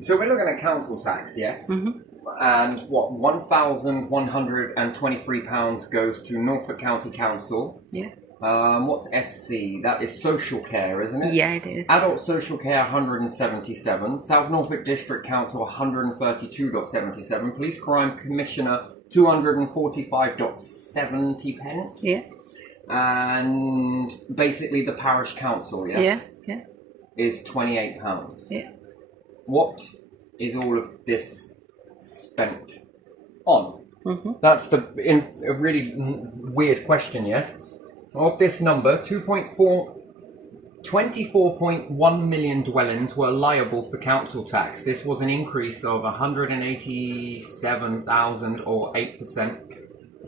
So we're looking at council tax, yes? And what, £1,123 goes to Norfolk County Council. Yeah. What's SC? That is social care, isn't it? Yeah, it is. Adult social care, 177. South Norfolk District Council, 132.77. Police Crime Commissioner, 245.70 pence. Yeah. And basically the parish council, yes? Yeah. Is £28. Yeah. What is all of this spent on? That's a really weird question, yes? Of this number, 24.1 million dwellings were liable for council tax. This was an increase of 187,000 or 8%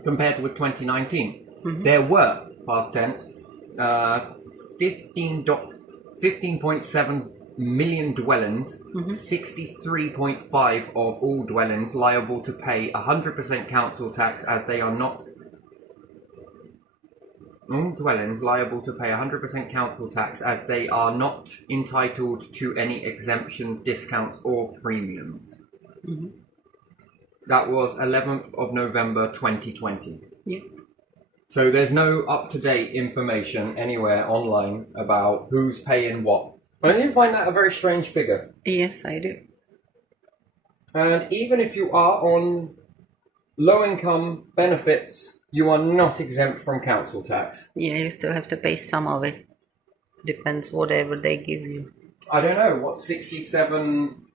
compared with 2019. There were, past tense, 15.7 million dwellings, 63.5 of all dwellings liable to pay 100% council tax as they are not dwellings liable to pay 100% council tax as they are not entitled to any exemptions, discounts or premiums. That was 11th of November 2020. Yeah. So there's no up-to-date information anywhere online about who's paying what. I didn't find that a very strange figure. Yes, I do. And even if you are on low-income benefits, you are not exempt from council tax. Yeah, you still have to pay some of it. Depends whatever they give you. I don't know, what, 67...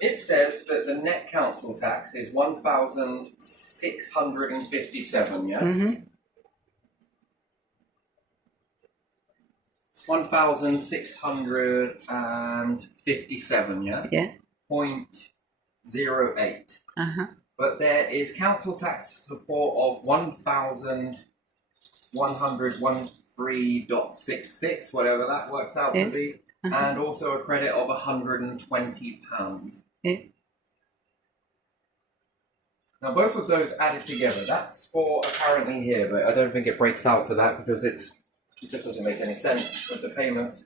It says that the net council tax is 1,657, yes? 1,657, yeah? Yeah. 0.08. But there is council tax support of 1,113.66, whatever that works out to be, and also a credit of £120. Yeah. Now, both of those added together, that's for apparently here, but I don't think it breaks out to that because it just doesn't make any sense with the payments.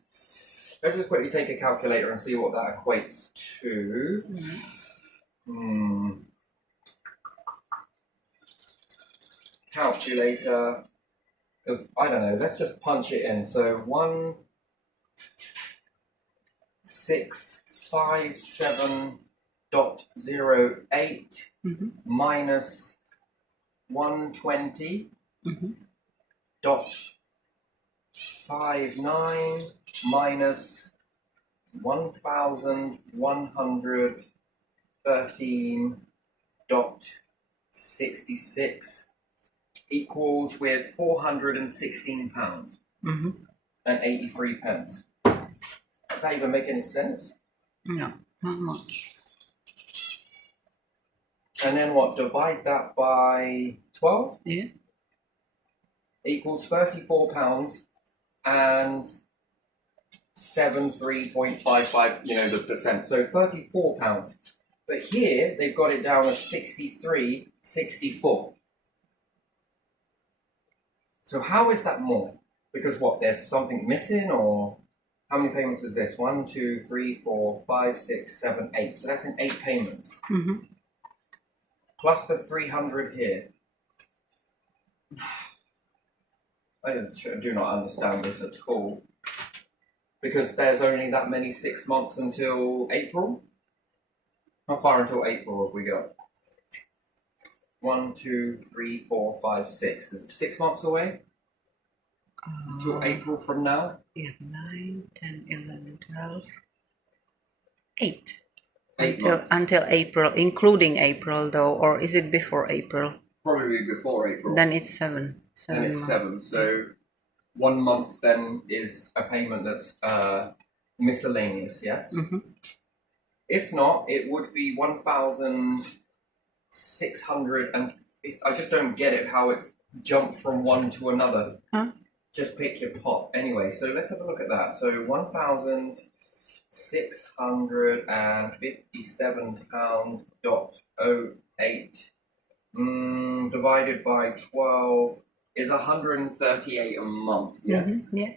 Let's just quickly take a calculator and see what that equates to. Calculator, because I don't know, let's just punch it in. So 1657.08 minus 120.59 minus 1,113.66 equals with £416 and 83 pence. Does that even make any sense? No, not much. And then what? Divide that by 12? Yeah. Equals £34 and 73.55, the percent. So £34. But here they've got it down as 63.64. So how is that more? Because what, there's something missing, or how many payments is this? 1, 2, 3, 4, 5, 6, 7, 8. So that's in 8 payments. Plus the 300 here. I do not understand this at all. Because there's only that many 6 months until April. How far until April have we got? 1, 2, 3, 4, 5, 6. Is it 6 months away? Until April from now? Yeah, 9, 10, 11, 12. 8. 8 months. Until April, including April though, or is it before April? Probably before April. Then it's 7. Then it's months. 7. So 1 month then is a payment that's miscellaneous, yes? If not, it would be 1,650. I just don't get it how it's jumped from one to another. Just pick your pot. Anyway, so let's have a look at that. So £1,657.08 divided by 12 is 138 a month. Yes. Yeah.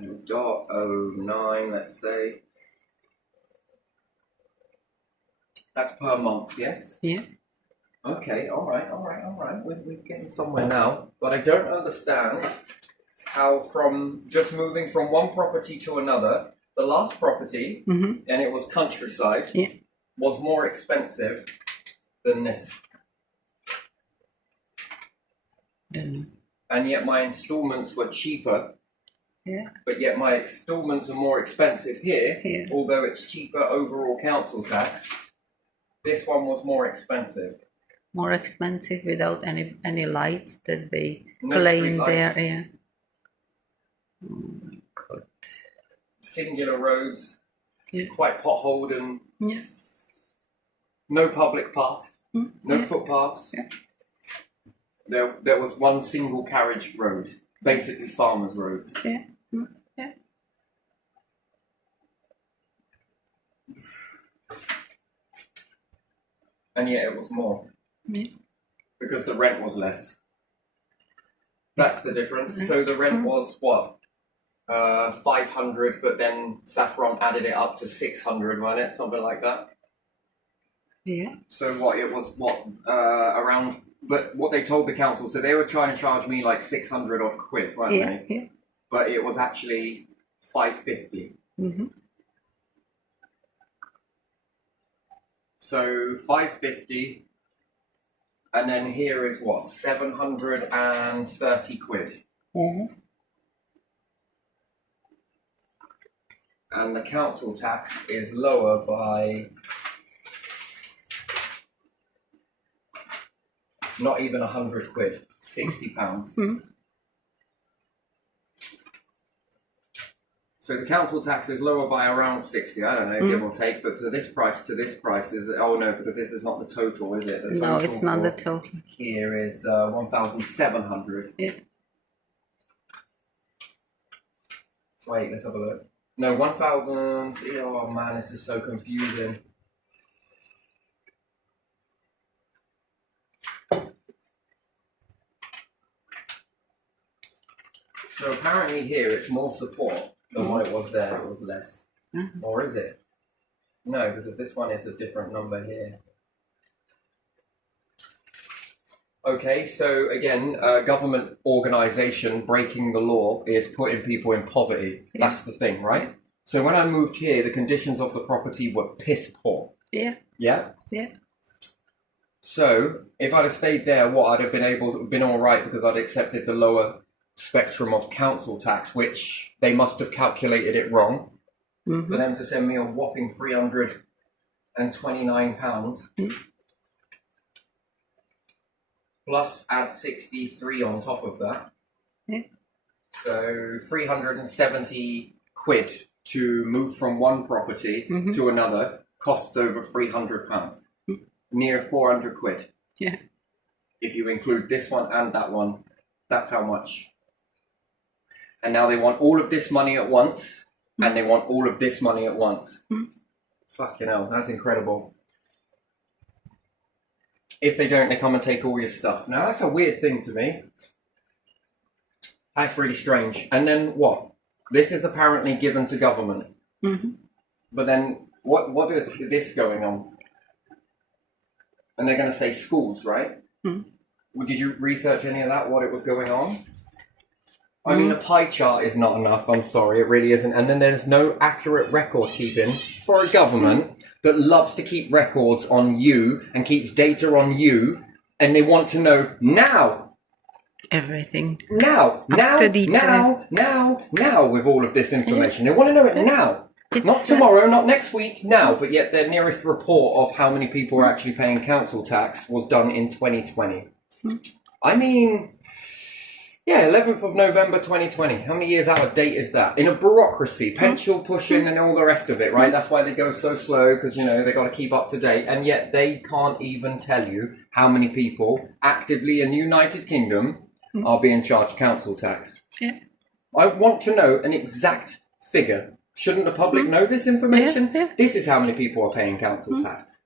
.09, let's say. That's per month, yes? Yeah. Okay, all right. We're getting somewhere now. But I don't understand how from just moving from one property to another, the last property, and it was countryside, Yeah. was more expensive than this. Don't know. And yet my installments were cheaper. Yeah. But yet my installments are more expensive here, Yeah. although it's cheaper overall council tax. This one was more expensive. More expensive without any lights that they No claim street there. lights. Yeah. Oh my God. Singular roads, Yeah. quite potholed and Yeah. no public path, no Yeah. footpaths. Yeah. There was one single carriage road, basically farmers' roads. Yeah. Yeah. And yet it was more. Yeah. Because the rent was less. That's the difference. So the rent was what? 500, but then Saffron added it up to 600, wasn't it? Something like that. Yeah. So what, it was what, around, but what they told the council, so they were trying to charge me like 600 odd quid, weren't Yeah. they? Yeah. But it was actually 550. So 550, and then here is what, 730 quid. And the council tax is lower by not even 100 quid, £60. So the council tax is lower by around 60, I don't know, give or take, but to this price is, oh no, because this is not the total, is it? The No, total it's not the for total. here is 1,700. Yeah. Wait, let's have a look. No, 1,000, oh man, this is so confusing. So apparently here it's more support than what it was there, it was less. Or is it? No, because this one is a different number here. Okay, so again, government organisation breaking the law is putting people in poverty. Yeah. That's the thing, right? So when I moved here, the conditions of the property were piss poor. Yeah. Yeah? Yeah. So if I'd have stayed there, what, I'd have been all right because I'd accepted the lower spectrum of council tax, which they must have calculated it wrong for them to send me a whopping £329 plus add 63 on top of that. Yeah. So 370 quid to move from one property to another costs over £300, near 400 quid. Yeah. If you include this one and that one, that's how much. And now they want all of this money at once, and they want all of this money at once. Fucking hell, that's incredible. If they don't, they come and take all your stuff. Now, that's a weird thing to me. That's really strange. And then what? This is apparently given to government. But then, what is this going on? And they're going to say schools, right? Well, did you research any of that, what it was going on? I mean, a pie chart is not enough, I'm sorry, it really isn't. And then there's no accurate record keeping for a government that loves to keep records on you and keeps data on you, and they want to know now. Everything. Now, After detail. now, with all of this information. They want to know it now. Not It's, tomorrow, not next week, now. But yet their nearest report of how many people are actually paying council tax was done in 2020. I mean... Yeah, 11th of November 2020. How many years out of date is that? In a bureaucracy, pencil pushing and all the rest of it, right? That's why they go so slow, because, you know, they got to keep up to date. And yet they can't even tell you how many people actively in the United Kingdom are being charged council tax. Yeah. I want to know an exact figure. Shouldn't the public know this information? Yeah. This is how many people are paying council tax.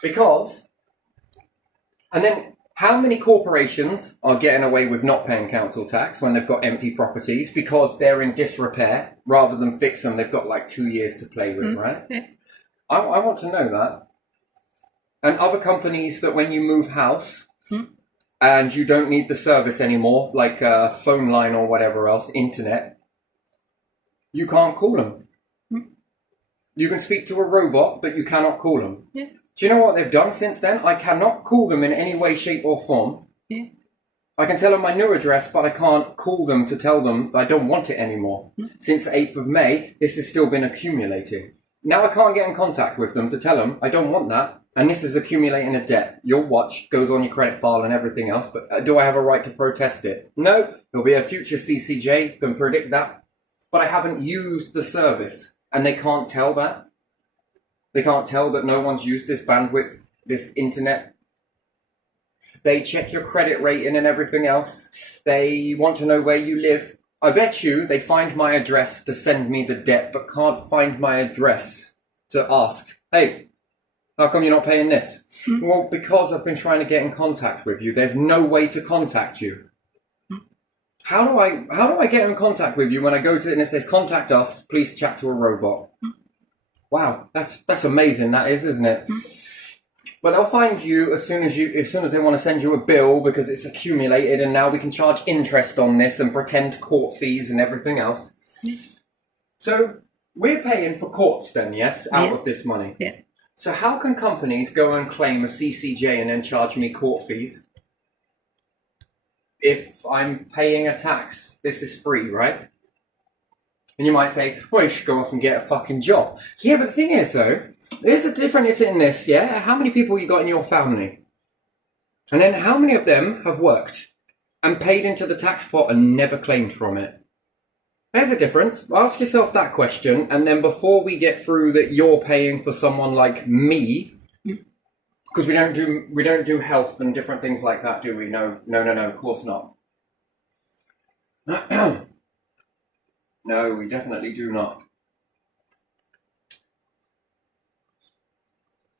Because, and then How many corporations are getting away with not paying council tax when they've got empty properties because they're in disrepair? Rather than fix them, they've got like 2 years to play with, right? Yeah. I want to know that. And other companies that when you move house and you don't need the service anymore, like a phone line or whatever else, internet, you can't call them. You can speak to a robot, but you cannot call them. Yeah. Do you know what they've done since then? I cannot call them in any way, shape or form. Yeah. I can tell them my new address, but I can't call them to tell them I don't want it anymore. Since the 8th of May, this has still been accumulating. Now I can't get in contact with them to tell them I don't want that, and this is accumulating a debt. Your watch goes on your credit file and everything else, but do I have a right to protest it? No, there'll be a future CCJ, can predict that. But I haven't used the service, and they can't tell that. They can't tell that no one's used this bandwidth, this internet. They check your credit rating and everything else. They want to know where you live. I bet you they find my address to send me the debt, but can't find my address to ask, hey, how come you're not paying this? Well, because I've been trying to get in contact with you. There's no way to contact you. How do I get in contact with you when I go to it and it says contact us, please chat to a robot? Wow, that's amazing, that is, isn't it? But they'll find you as soon as they want to send you a bill because it's accumulated, and now we can charge interest on this and pretend court fees and everything else. So we're paying for courts then, yes, out of this money. Yeah. So how can companies go and claim a CCJ and then charge me court fees? If I'm paying a tax, this is free, right? And you might say, well, you should go off and get a fucking job. Yeah, but the thing is, though, there's a difference in this, yeah? How many people you got in your family? And then how many of them have worked and paid into the tax pot and never claimed from it? There's a difference. Ask yourself that question, and then before we get through that you're paying for someone like me, because we don't do health and different things like that, do we? No, of course not. No, we definitely do not.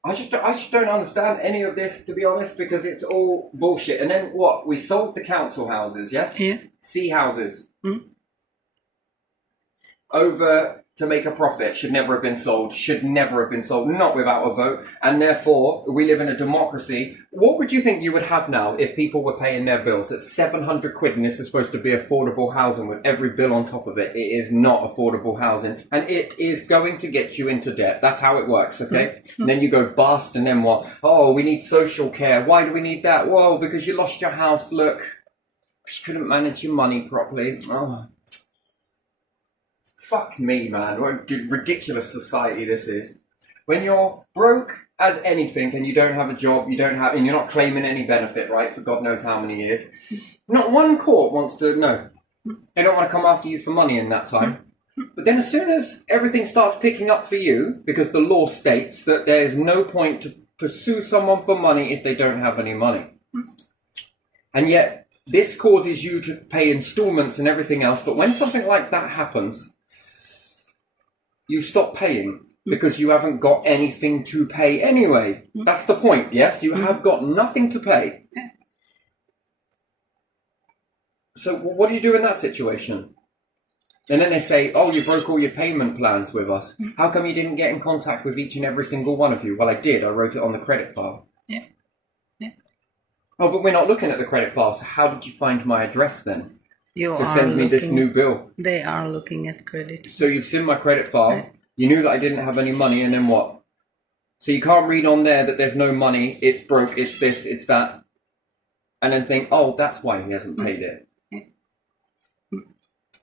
I just don't understand any of this, to be honest, because it's all bullshit. And then what? We sold the council houses, yes? Yeah. C houses. Over to make a profit. Should never have been sold. Should never have been sold. Not without a vote. And therefore, we live in a democracy. What would you think you would have now if people were paying their bills? It's 700 quid and this is supposed to be affordable housing with every bill on top of it. It is not affordable housing. And it is going to get you into debt. That's how it works, okay? And then you go bust and then what? Oh, we need social care. Why do we need that? Well, because you lost your house. Look, you couldn't manage your money properly. Oh. Fuck me, man. What a ridiculous society this is. When you're broke as anything and you don't have a job, and you're not claiming any benefit, right, for God knows how many years, not one court wants to, no. They don't want to come after you for money in that time. But then as soon as everything starts picking up for you, because the law states that there's no point to pursue someone for money if they don't have any money. And yet, this causes you to pay installments and everything else, but when something like that happens, you stop paying because you haven't got anything to pay anyway. That's the point, yes? You have got nothing to pay. So what do you do in that situation? And then they say, oh, you broke all your payment plans with us. How come you didn't get in contact with each and every single one of you? Well, I did. I wrote it on the credit file. Yeah. Oh, but we're not looking at the credit file, so how did you find my address then? You to are send me this new bill. They are looking at credit. So you've seen my credit file. Right. You knew that I didn't have any money, and then what? So you can't read on there that there's no money, it's broke, it's this, it's that. And then think, oh, that's why he hasn't paid it.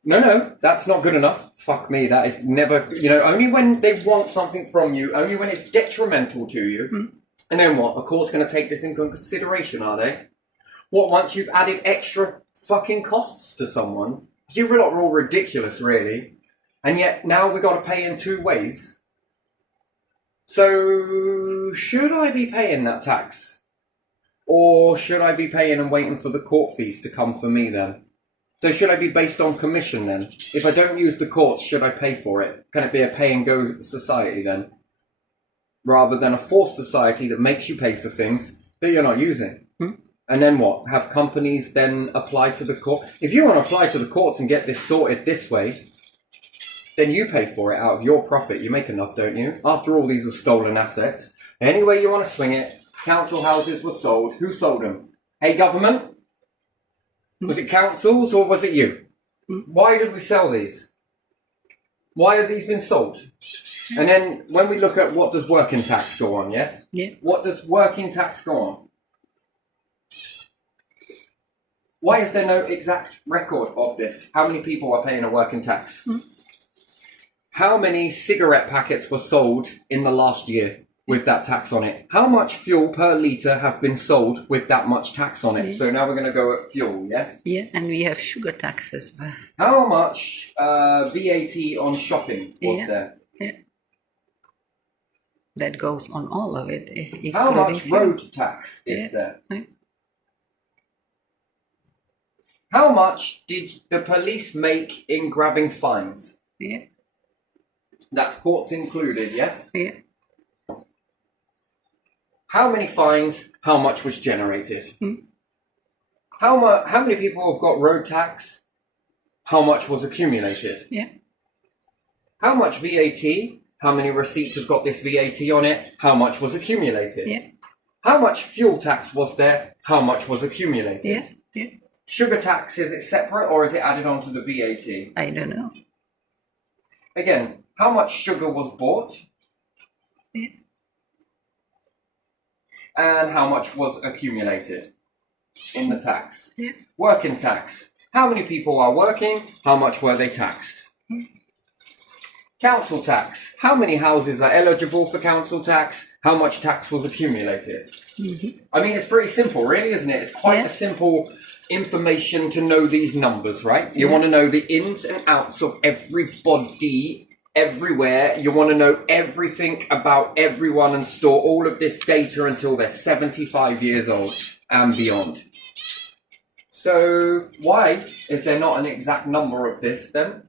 No, that's not good enough. Fuck me, that is never, only when they want something from you, only when it's detrimental to you. And then what? A court's going to take this into consideration, are they? What, once you've added extra fucking costs to someone? You're not all ridiculous, really. And yet now we've got to pay in 2 ways. So should I be paying that tax? Or should I be paying and waiting for the court fees to come for me then? So should I be based on commission then? If I don't use the courts, should I pay for it? Can it be a pay and go society then? Rather than a forced society that makes you pay for things that you're not using. And then what? Have companies then apply to the court? If you want to apply to the courts and get this sorted this way, then you pay for it out of your profit. You make enough, don't you? After all, these are stolen assets. Any way you want to swing it, council houses were sold. Who sold them? Hey, government? Was it councils or was it you? Why did we sell these? Why have these been sold? And then when we look at what does working tax go on, yes? Yeah. What does working tax go on? Why is there no exact record of this? How many people are paying a working tax? How many cigarette packets were sold in the last year with that tax on it? How much fuel per litre have been sold with that much tax on it? Yeah. So now we're going to go at fuel, yes? Yeah, and we have sugar tax as well. How much VAT on shopping was Yeah. there? Yeah. That goes on all of it. How including much fuel. road tax is Yeah. there? Right. How much did the police make in grabbing fines? Yeah. That's courts included, yes? Yeah. How many fines? How much was generated? Mm. How many people have got road tax? How much was accumulated? Yeah. How much VAT? How many receipts have got this VAT on it? How much was accumulated? Yeah. How much fuel tax was there? How much was accumulated? Yeah. Yeah. Sugar tax, is it separate or is it added onto the VAT? I don't know. Again, how much sugar was bought? Yeah. And how much was accumulated in the tax? Yeah. Working tax. How many people are working? How much were they taxed? Council tax. How many houses are eligible for council tax? How much tax was accumulated? I mean, it's pretty simple, really, isn't it? It's quite Yeah. a simple information to know these numbers, right? You want to know the ins and outs of everybody everywhere. You want to know everything about everyone and store all of this data until they're 75 years old and beyond. So why is there not an exact number of this then?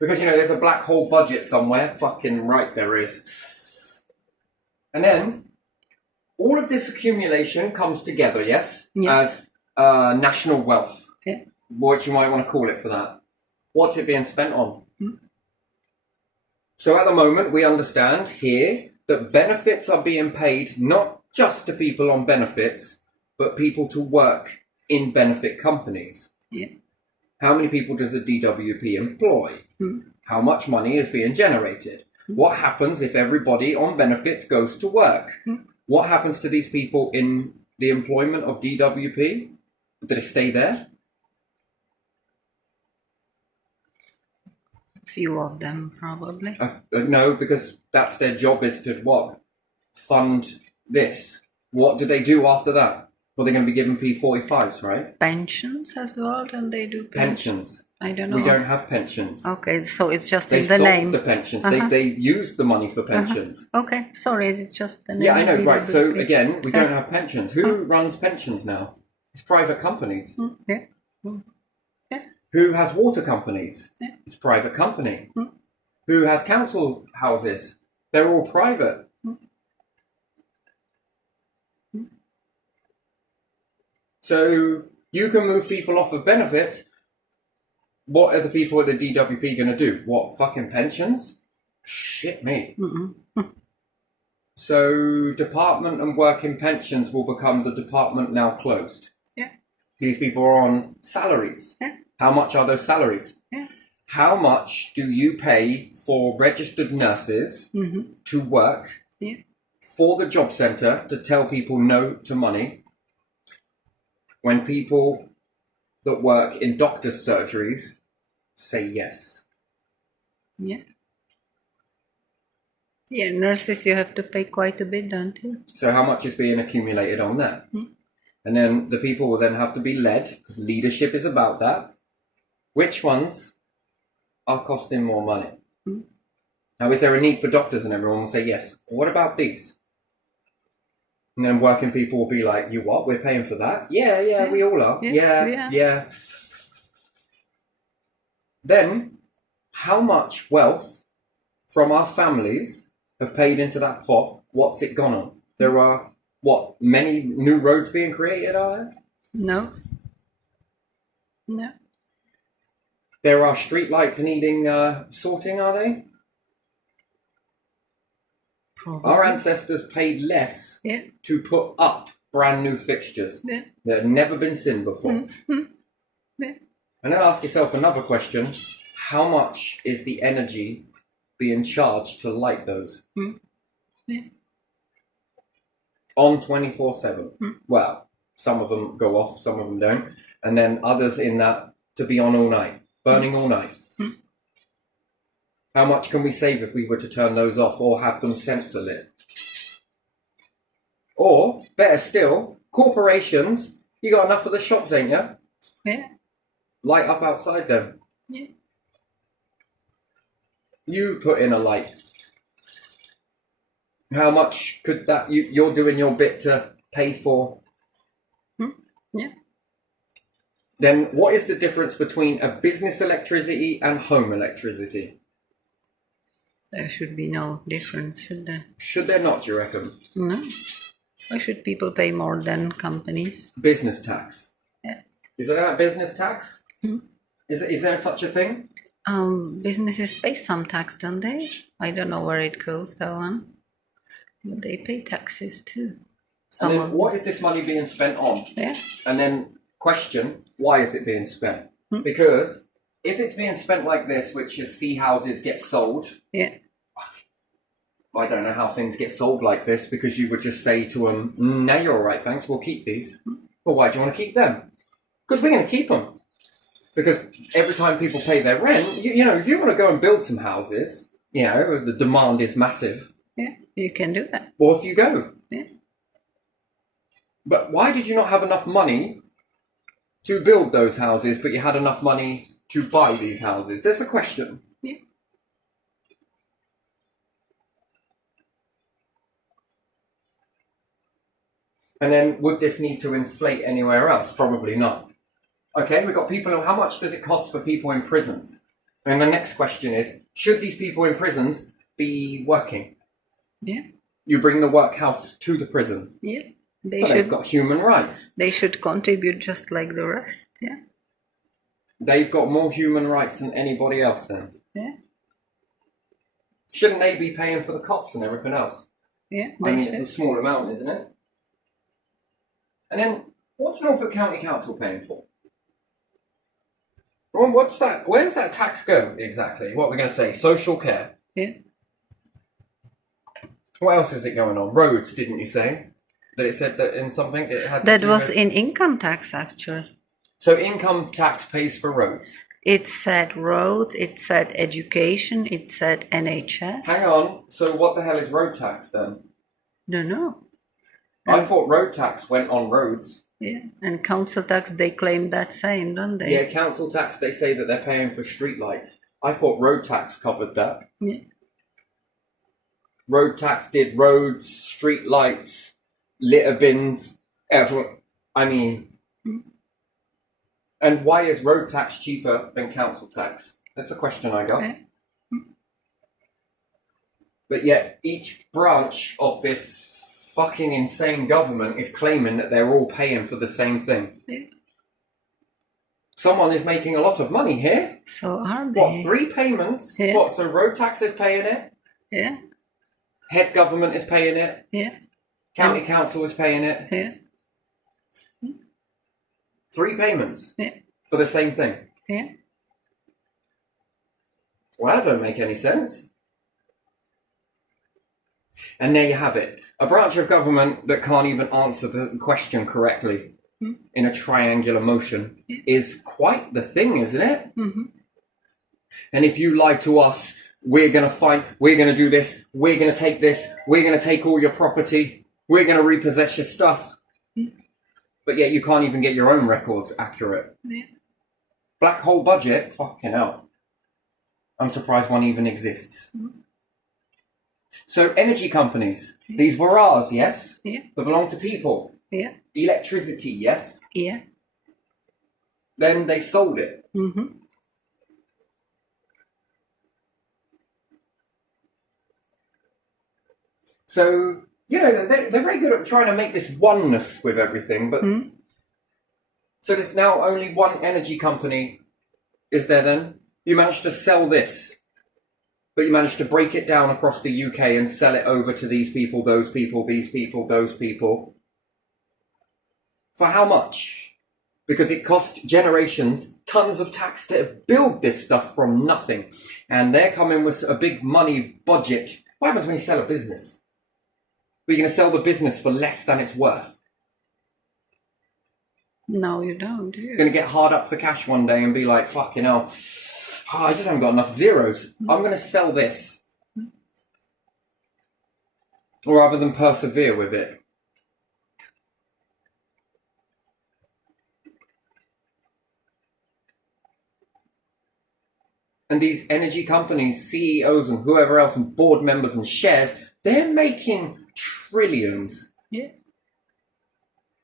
Because, you know, there's a black hole budget somewhere. Fucking right there is. And then all of this accumulation comes together, yes? Yeah. As national wealth. Yeah. What you might want to call it for that. What's it being spent on? So at the moment, we understand here that benefits are being paid not just to people on benefits, but people to work in benefit companies. Yeah. How many people does the DWP employ? How much money is being generated? What happens if everybody on benefits goes to work? What happens to these people in the employment of DWP? Do they stay there? Few of them probably. No, because that's their job is to what? Fund this. What do they do after that? Well, they're going to be given P45s, right? Pensions as well, and they do Pensions. I don't know. We don't have pensions. Okay, so it's just They in the sold name. the pensions. Uh-huh. They used the money for pensions. Okay, sorry, it's just the name. Yeah, I know, right. So DWP. again, we don't have pensions. Who runs pensions now? It's private companies. Yeah. Who has water companies? Yeah. It's a private company. Who has council houses? They're all private. So you can move people off of benefits. What are the people at the DWP going to do? What, fucking pensions? Shit me. So Department and Working Pensions will become the department now closed. Yeah. These people are on salaries. Yeah. How much are those salaries? Yeah. How much do you pay for registered nurses to work Yeah. for the job centre to tell people no to money when people that work in doctors' surgeries say yes? Yeah. Yeah, nurses you have to pay quite a bit, don't you? So how much is being accumulated on that? And then the people will then have to be led, because leadership is about that. Which ones are costing more money? Now, is there a need for doctors? And everyone will say yes. Well, what about these? And then working people will be like, you what? We're paying for that? Yeah, we all are. Yes, Yeah. Then, how much wealth from our families have paid into that pot? What's it gone on? There are, what, many new roads being created, are there? No. No. There are streetlights needing sorting, are they? Probably. Our ancestors paid less Yeah. to put up brand new fixtures Yeah. that had never been seen before. Yeah. And then ask yourself another question. How much is the energy being charged to light those? Yeah. On 24/7. Well, some of them go off, some of them don't. And then others in that to be on all night, burning all night. How much can we save if we were to turn those off or have them sensor lit? Or, better still, corporations, you got enough of the shops, ain't you? Yeah. Light up outside them. Yeah. You put in a light. How much could that, you're doing your bit to pay for? Yeah. Then what is the difference between a business electricity and home electricity? There should be no difference, should there? Should there not, do you reckon? No. Why should people pay more than companies? Business tax. Yeah. Is there a business tax? Is there such a thing? Businesses pay some tax, don't they? I don't know where it goes, that one. But they pay taxes too. And then what is this money being spent on? Yeah. And then question, why is it being spent? Because if it's being spent like this, which is see houses get sold, Yeah. I don't know how things get sold like this, because you would just say to them, no, you're all right, thanks, we'll keep these. Well, why do you want to keep them? Because we're going to keep them. Because every time people pay their rent, you know, if you want to go and build some houses, you know, the demand is massive. Yeah. You can do that. Off you go. Yeah. But why did you not have enough money to build those houses, but you had enough money to buy these houses? There's a question. Yeah. And then would this need to inflate anywhere else? Probably not. Okay, we've got people, how much does it cost for people in prisons? And the next question is, should these people in prisons be working? Yeah. You bring the workhouse to the prison. Yeah. But they've got human rights. They should contribute just like the rest. Yeah. They've got more human rights than anybody else then. Yeah. Shouldn't they be paying for the cops and everything else? Yeah. I mean, it's a small amount, isn't it? And then, what's Norfolk County Council paying for? Well, what's that? Where does that tax go exactly? What we're going to say? Social care. Yeah. What else is it going on? Roads, didn't you say? That it said that in something it had. That was in income tax, actually. So income tax pays for roads. It said roads, it said education, it said NHS. Hang on. So what the hell is road tax then? No. I thought road tax went on roads. Yeah, and council tax, they claim that same, don't they? Yeah, council tax, they say that they're paying for streetlights. I thought road tax covered that. Yeah. Road tax did roads, streetlights, litter bins. I mean, and why is road tax cheaper than council tax? That's a question I got. Yeah. But yet, each branch of this fucking insane government is claiming that they're all paying for the same thing. Yeah. Someone is making a lot of money here. So are they? What, 3 payments? Yeah. What, so road tax is paying it? Yeah. Head government is paying it? Yeah. County council is paying it? Yeah. 3 payments Yeah. for the same thing. Yeah. Well, that don't make any sense. And there you have it. A branch of government that can't even answer the question correctly in a triangular motion is quite the thing, isn't it? Mm-hmm. And if you lie to us, we're going to fight, we're going to do this, we're going to take this, we're going to take all your property, we're going to repossess your stuff. But yet you can't even get your own records accurate. Yeah. Black hole budget? Fucking hell. I'm surprised one even exists. So energy companies, these were ours, yes? Yeah. They belong to people. Yeah. Electricity, yes? Yeah. Then they sold it. Mm-hmm. So they're very good at trying to make this oneness with everything, but so there's now only one energy company, is there then? You managed to sell this, but you managed to break it down across the UK and sell it over to these people, those people, these people, those people. For how much? Because it cost generations tons of tax to build this stuff from nothing. And they're coming with a big money budget. What happens when you sell a business? Are you going to sell the business for less than it's worth? No, you don't, do you? You're going to get hard up for cash one day and be like, fucking hell, I just haven't got enough zeros. I'm going to sell this. Rather than persevere with it. And these energy companies, CEOs and whoever else and board members and shares, they're making trillions. Yeah.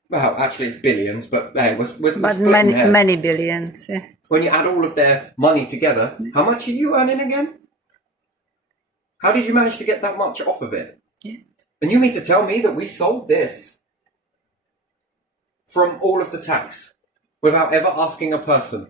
Well, actually it's billions, but hey, we're But splitting hairs. many billions. Yeah. When you add all of their money together, how much are you earning again? How did you manage to get that much off of it? Yeah. And you mean to tell me that we sold this from all of the tax without ever asking a person?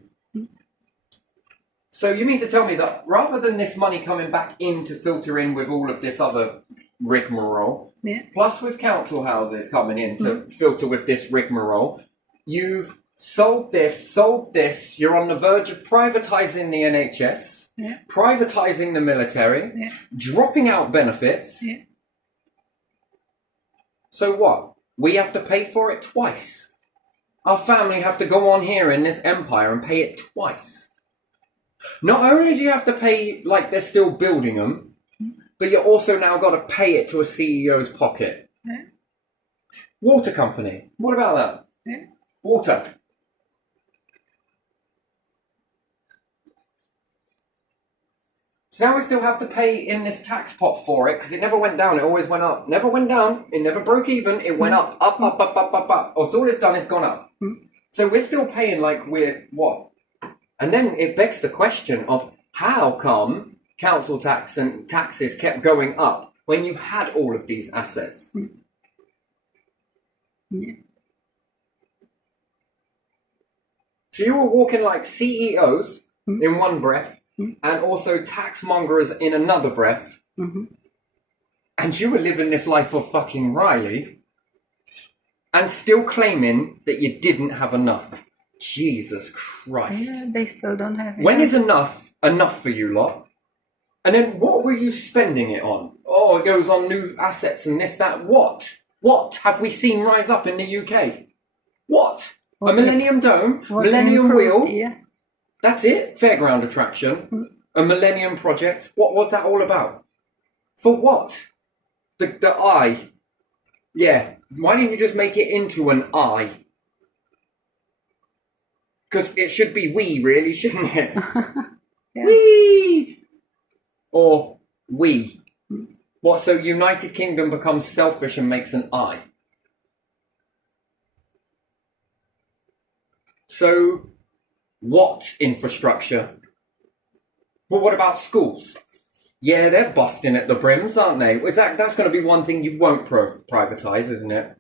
So you mean to tell me that rather than this money coming back in to filter in with all of this other rigmarole, plus with council houses coming in to filter with this rigmarole, you've sold this, you're on the verge of privatising the NHS, privatising the military, dropping out benefits. Yeah. So what? We have to pay for it twice. Our family have to go on here in this empire and pay it twice. Not only do you have to pay like they're still building them, but you also now got to pay it to a CEO's pocket. Yeah. Water company. What about that? Yeah. Water. So now we still have to pay in this tax pot for it because it never went down. It always went up. Never went down. It never broke even. It went up. Up. Oh, so all it's done is gone up. So we're still paying like we're what? And then it begs the question of how come council tax and taxes kept going up when you had all of these assets? Yeah. So you were walking like CEOs in one breath and also tax mongers in another breath. And you were living this life of fucking Riley and still claiming that you didn't have enough. Jesus Christ. Yeah, they still don't have it. When is enough for you lot? And then what were you spending it on? Oh, it goes on new assets and this, that. What? What have we seen rise up in the UK? What? A Millennium Dome? Millennium Wheel? Yeah. That's it? Fairground attraction? A Millennium Project? What was that all about? For what? The eye. Yeah. Why didn't you just make it into an eye? Because it should be we, really, shouldn't it? Yeah. We! Or we. What, so United Kingdom becomes selfish and makes an I? So, what infrastructure? Well, what about schools? Yeah, they're busting at the brims, aren't they? That's going to be one thing you won't privatise, isn't it?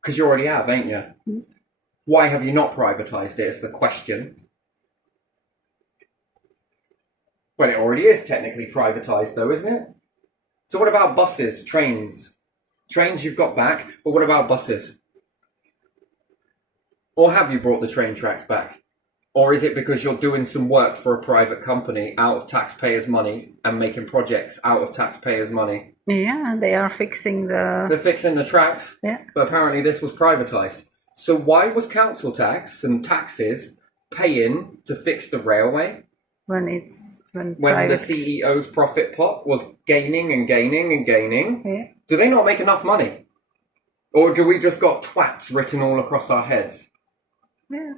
Because you already have, ain't you? Why have you not privatised it is the question. Well, it already is technically privatised though, isn't it? So what about buses, trains? Trains you've got back, but what about buses? Or have you brought the train tracks back? Or is it because you're doing some work for a private company out of taxpayers' money and making projects out of taxpayers' money? Yeah, they are fixing They're fixing the tracks, but apparently this was privatised. So why was council tax and taxes paying to fix the railway? When the CEO's profit pot was gaining and gaining and gaining? Yeah. Do they not make enough money? Or do we just got twats written all across our heads? Yeah.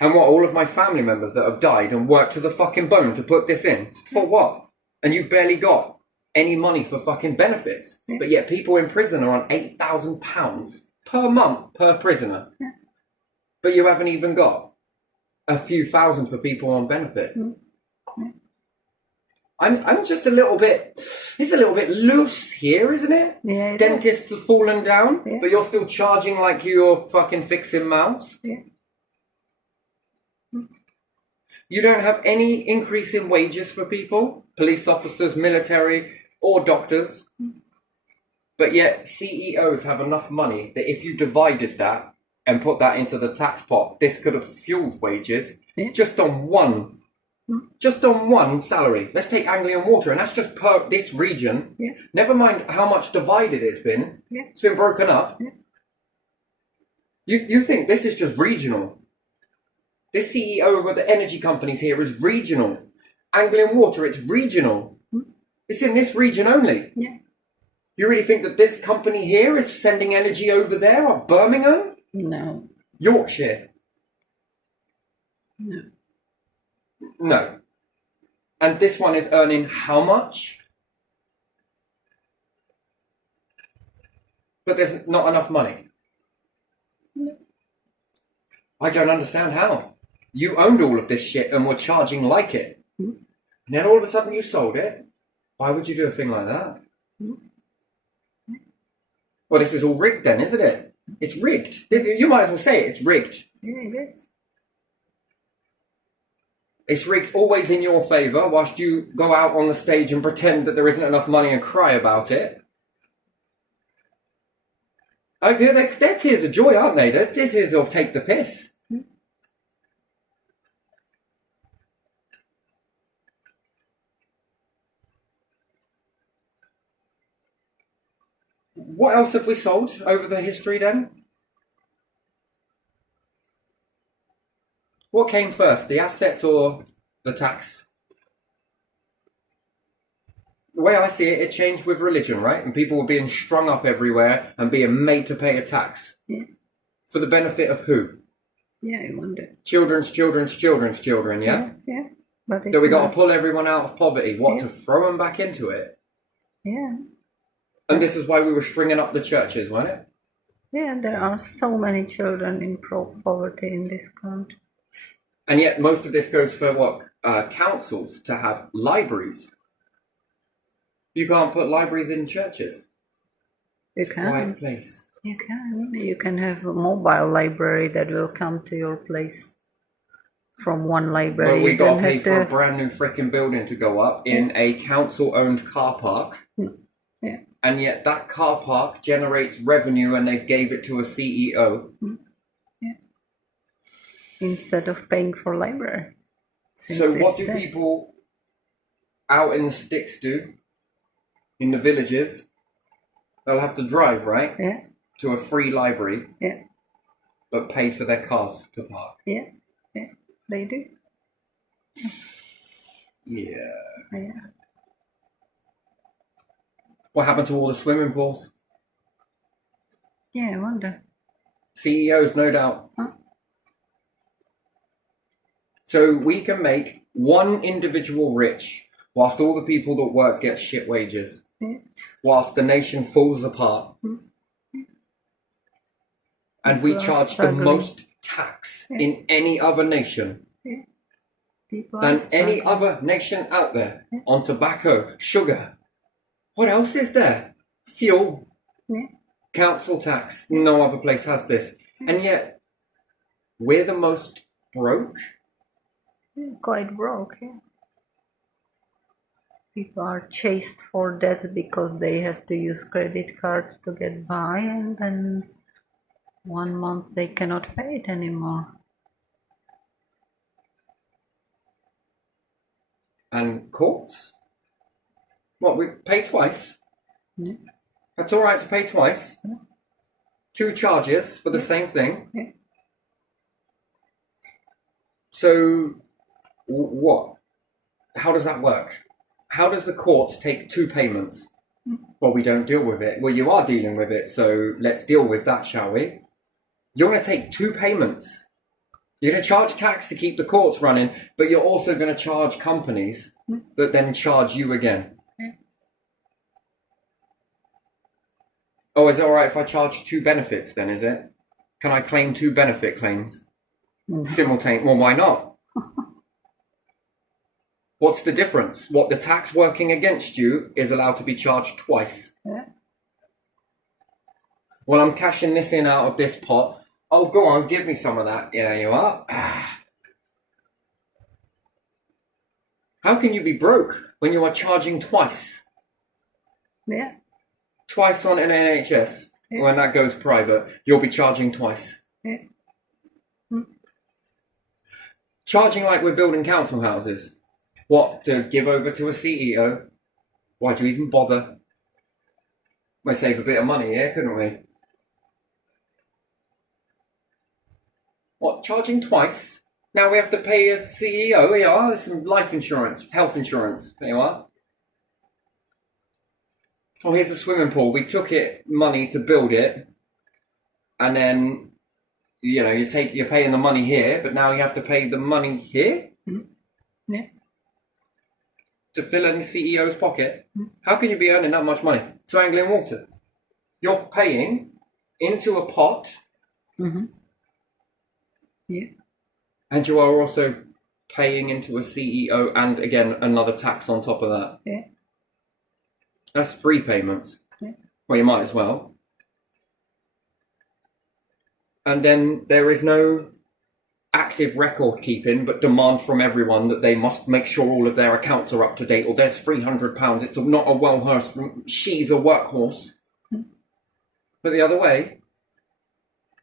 And what, all of my family members that have died and worked to the fucking bone to put this in? For what? And you've barely got any money for fucking benefits. Yeah. But yet people in prison are on £8,000 per month per prisoner. Yeah. But you haven't even got a few thousand for people on benefits. Yeah. I'm just a little bit. It's a little bit loose here, isn't it? Yeah. It Dentists have fallen down, Yeah. but you're still charging like you're fucking fixing mouths. Yeah. You don't have any increase in wages for people, police officers, military, or doctors. But yet CEOs have enough money that if you divided that and put that into the tax pot, this could have fueled wages Yeah. just on one salary. Let's take Anglian Water, and that's just per this region. Yeah. Never mind how much divided it's been. Yeah. It's been broken up. Yeah. You think this is just regional? This CEO of the energy companies here is regional. Anglian Water, it's regional. It's in this region only. Yeah. You really think that this company here is sending energy over there, or Birmingham? No. Yorkshire? No. No. And this one is earning how much? But there's not enough money. No. I don't understand how. You owned all of this shit and were charging like it. Mm. And then all of a sudden you sold it. Why would you do a thing like that? Mm. Well, this is all rigged then, isn't it? It's rigged. You might as well say it. It's rigged. Yeah, it is. It's rigged always in your favour whilst you go out on the stage and pretend that there isn't enough money and cry about it. They're tears of joy, aren't they? They're tears of take the piss. What else have we sold over the history then? What came first, the assets or the tax? The way I see it, it changed with religion, right? And people were being strung up everywhere and being made to pay a tax. Yeah. For the benefit of who? Yeah, I wonder. Children's children, yeah? Yeah. But So it's we got to not. pull everyone out of poverty. What, Yeah. to throw them back into it? Yeah. And this is why we were stringing up the churches, wasn't it? Yeah, there are so many children in poverty in this country. And yet most of this goes for what? Councils to have libraries. You can't put libraries in churches. You Quiet can. place. You can. You can have a mobile library that will come to your place from one library. But we You got don't to pay have for a to. brand new freaking building to go up in a council-owned car park. Yeah. And yet that car park generates revenue and they gave it to a CEO. Instead of paying for library. Since So what it's do there. people out in the sticks do? In the villages? They'll have to drive, right? Yeah. To a free library, Yeah. but pay for their cars to park. Yeah. Yeah. They do. Yeah. Yeah. What happened to all the swimming pools? Yeah, I wonder. CEOs, no doubt. Huh? So we can make one individual rich, whilst all the people that work get shit wages, Yeah. whilst the nation falls apart. And we People are charge the struggling. most tax in any other nation Yeah. People than are any struggling. other nation out there on tobacco, sugar. What else is there? Fuel, Yeah. council tax. No other place has this. And yet, we're the most broke. Yeah, quite broke, yeah. People are chased for debts because they have to use credit cards to get by, and then 1 month they cannot pay it anymore. And courts? What, we pay twice? Yeah. That's all right to pay twice? Yeah. 2 charges for the same thing? Yeah. So, what? How does that work? How does the court take 2 payments? Well, we don't deal with it. Well, you are dealing with it, so let's deal with that, shall we? You're going to take 2 payments. You're going to charge tax to keep the courts running, but you're also going to charge companies that then charge you again. Yeah. Oh, is it all right if I charge 2 benefits then, is it? Can I claim 2 benefit claims? Simultaneous. Well, why not? What's the difference? What the tax working against you is allowed to be charged twice. Yeah. Well, I'm cashing this in out of this pot. Oh, go on, give me some of that. Yeah, you are. How can you be broke when you are charging twice? Yeah. Twice on an NHS. Yeah. When that goes private, you'll be charging twice. Yeah. Charging like we're building council houses. What, to give over to a CEO? Why do you even bother? We'd save a bit of money, yeah, couldn't we? What, charging twice? Now we have to pay a CEO, here you are, there's some life insurance, health insurance, there you are. Oh, here's a swimming pool. We took money to build it, and then, you know, you're paying the money here, but now you have to pay the money here? Yeah. To fill in the CEO's pocket? How can you be earning that much money? So Anglian Water, you're paying into a pot, Yeah. and you are also paying into a CEO and, again, another tax on top of that. Yeah. That's free payments. Yeah. Well, you might as well. And then there is no active record keeping, but demand from everyone that they must make sure all of their accounts are up to date, or there's £300. It's not a well-horse. She's a workhorse. But the other way.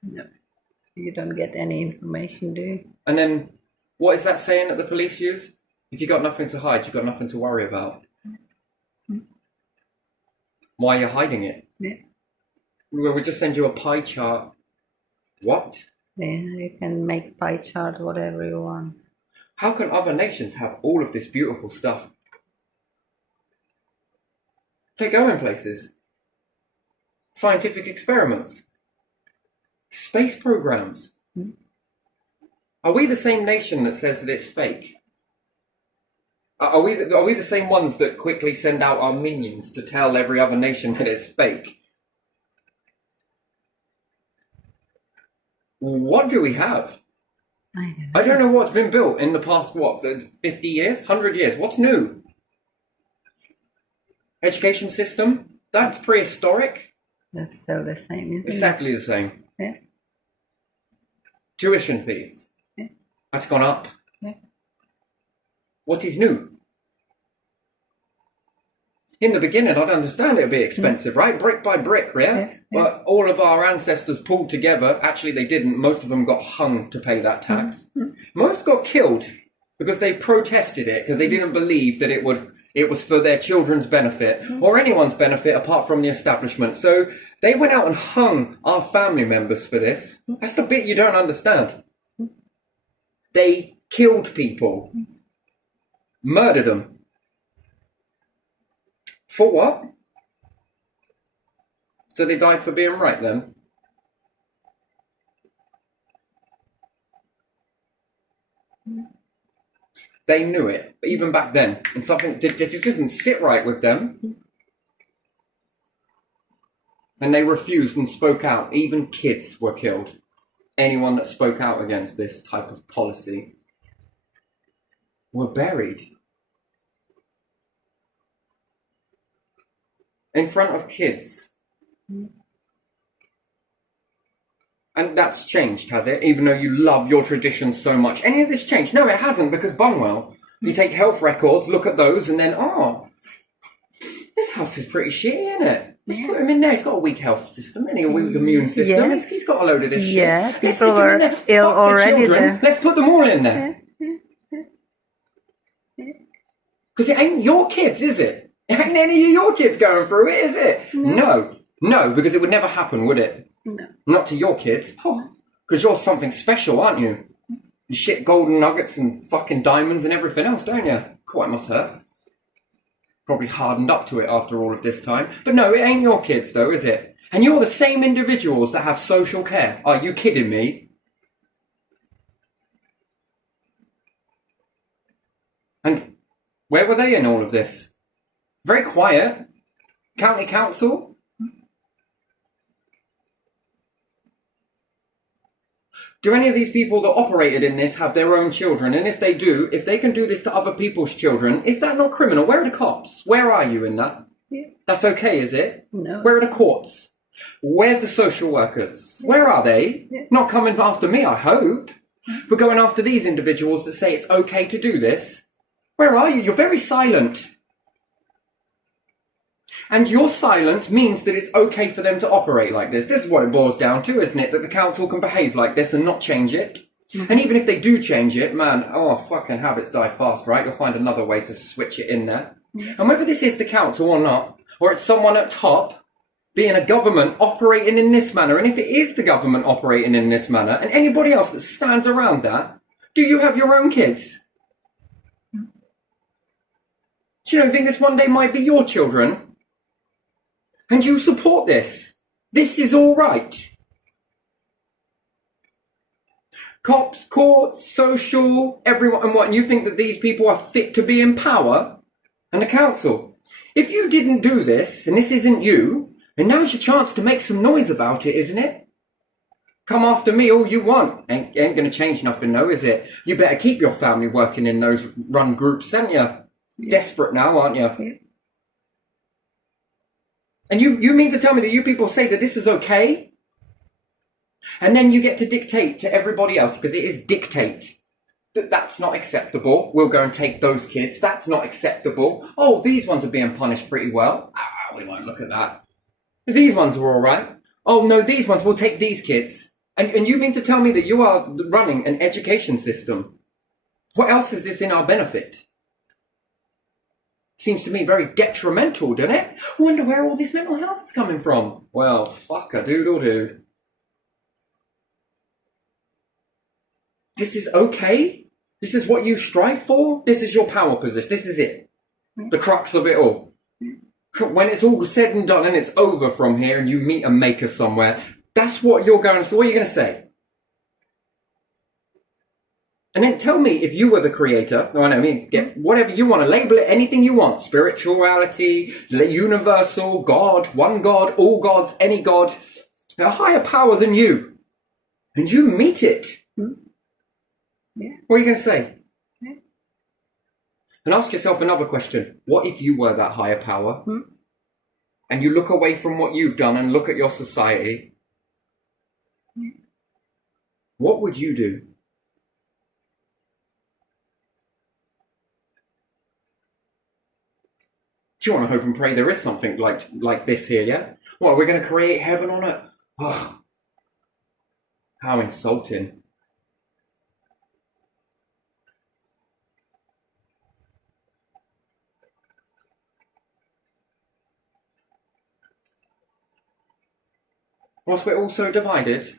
No. You don't get any information, do you? And then, what is that saying that the police use? If you've got nothing to hide, you've got nothing to worry about. Why are you hiding it? Yeah. Well, we just send you a pie chart. What? Yeah, you can make pie chart whatever you want. How can other nations have all of this beautiful stuff? They go in places. Scientific experiments. Space programs. Are we the same nation that says that it's fake? Are we the same ones that quickly send out our minions to tell every other nation that it's fake? What do we have? I don't know what's been built in the past, 50 years? 100 years? What's new? Education system? That's prehistoric? That's still the same, isn't Exactly the same. Yeah. Tuition fees? Yeah. That's gone up. Yeah. What is new? In the beginning, I'd understand it'd be expensive, right? Brick by brick, yeah? But all of our ancestors pulled together. Actually, they didn't. Most of them got hung to pay that tax. Most got killed because they protested it, because they didn't believe that it was for their children's benefit or anyone's benefit apart from the establishment. So they went out and hung our family members for this. That's the bit you don't understand. They killed people. Murdered them. For what? So they died for being right then? They knew it, even back then. And something that just doesn't sit right with them. And they refused and spoke out. Even kids were killed. Anyone that spoke out against this type of policy were buried. In front of kids. And that's changed, has it? Even though you love your traditions so much. Any of this changed? No, it hasn't, because Bunwell, you take health records, look at those, and then, this house is pretty shitty, isn't it? Let's put him in there. He's got a weak health system, and a weak immune system. Yeah. He's got a load of this shit. Yeah, Let's people stick him in were there. ill Fuck the already children. there. Let's put them all in there. Because it ain't your kids, is it? It ain't any of your kids going through it, is it? No, because it would never happen, would it? No. Not to your kids. Because you're something special, aren't you? You shit golden nuggets and fucking diamonds and everything else, don't you? Quite must hurt. Probably hardened up to it after all of this time. But no, it ain't your kids though, is it? And you're the same individuals that have social care. Are you kidding me? And where were they in all of this? Very quiet. County council. Do any of these people that operated in this have their own children? And if they do, if they can do this to other people's children, is that not criminal? Where are the cops? Where are you in that? Yeah. That's okay, is it? No. Where are the courts? Where's the social workers? Where are they? Yeah. Not coming after me, I hope. We're going after these individuals that say it's okay to do this. Where are you? You're very silent. And your silence means that it's okay for them to operate like this. This is what it boils down to, isn't it? That the council can behave like this and not change it. And even if they do change it, man, fucking habits die fast, right? You'll find another way to switch it in there. And whether this is the council or not, or it's someone at top being a government operating in this manner, and if it is the government operating in this manner, and anybody else that stands around that, do you have your own kids? Do you don't think this one day might be your children? And you support this. This is all right. Cops, courts, social, everyone, and what? And you think that these people are fit to be in power? And the council. If you didn't do this, and this isn't you, and now's your chance to make some noise about it, isn't it? Come after me all you want. Ain't gonna change nothing though, is it? You better keep your family working in those run groups, ain't you? Yeah. Desperate now, aren't you? Yeah. And you mean to tell me that you people say that this is okay? And then you get to dictate to everybody else, because it is dictate, that that's not acceptable. We'll go and take those kids. That's not acceptable. Oh, these ones are being punished pretty well. We won't look at that. These ones are all right. Oh, no, these ones, we'll take these kids. And you mean to tell me that you are running an education system? What else is this in our benefit? Seems to me very detrimental, doesn't it? Wonder where all this mental health is coming from. Well, fuck a doodle-doo. This is okay? This is what you strive for? This is your power position. This is it. The crux of it all. When it's all said and done and it's over from here and you meet a maker somewhere, that's what you're going to say. What are you going to say? And then tell me, if you were the creator, get whatever you want to label it, anything you want, spirituality, universal, God, one God, all gods, any God, a higher power than you, and you meet it. Yeah. What are you going to say? Yeah. And ask yourself another question. What if you were that higher power and you look away from what you've done and look at your society? What would you do? Do you want to hope and pray there is something like this here, yeah? What, we're going to create heaven on it? Oh, how insulting. Whilst we're all so divided,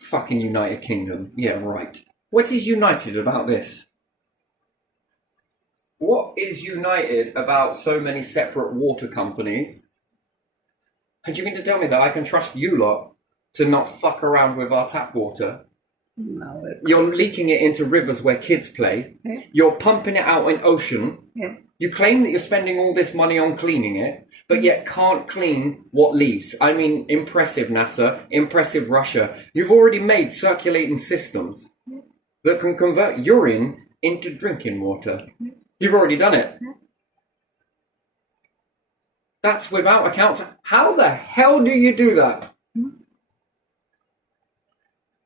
fucking United Kingdom, yeah, right. What is united about this? What is united about so many separate water companies? And you mean to tell me that I can trust you lot to not fuck around with our tap water? No. You're leaking it into rivers where kids play. Yeah. You're pumping it out in ocean. Yeah. You claim that you're spending all this money on cleaning it, but yet can't clean what leaves. I mean, impressive, NASA. Impressive, Russia. You've already made circulating systems that can convert urine into drinking water. You've already done it. That's without account. How the hell do you do that?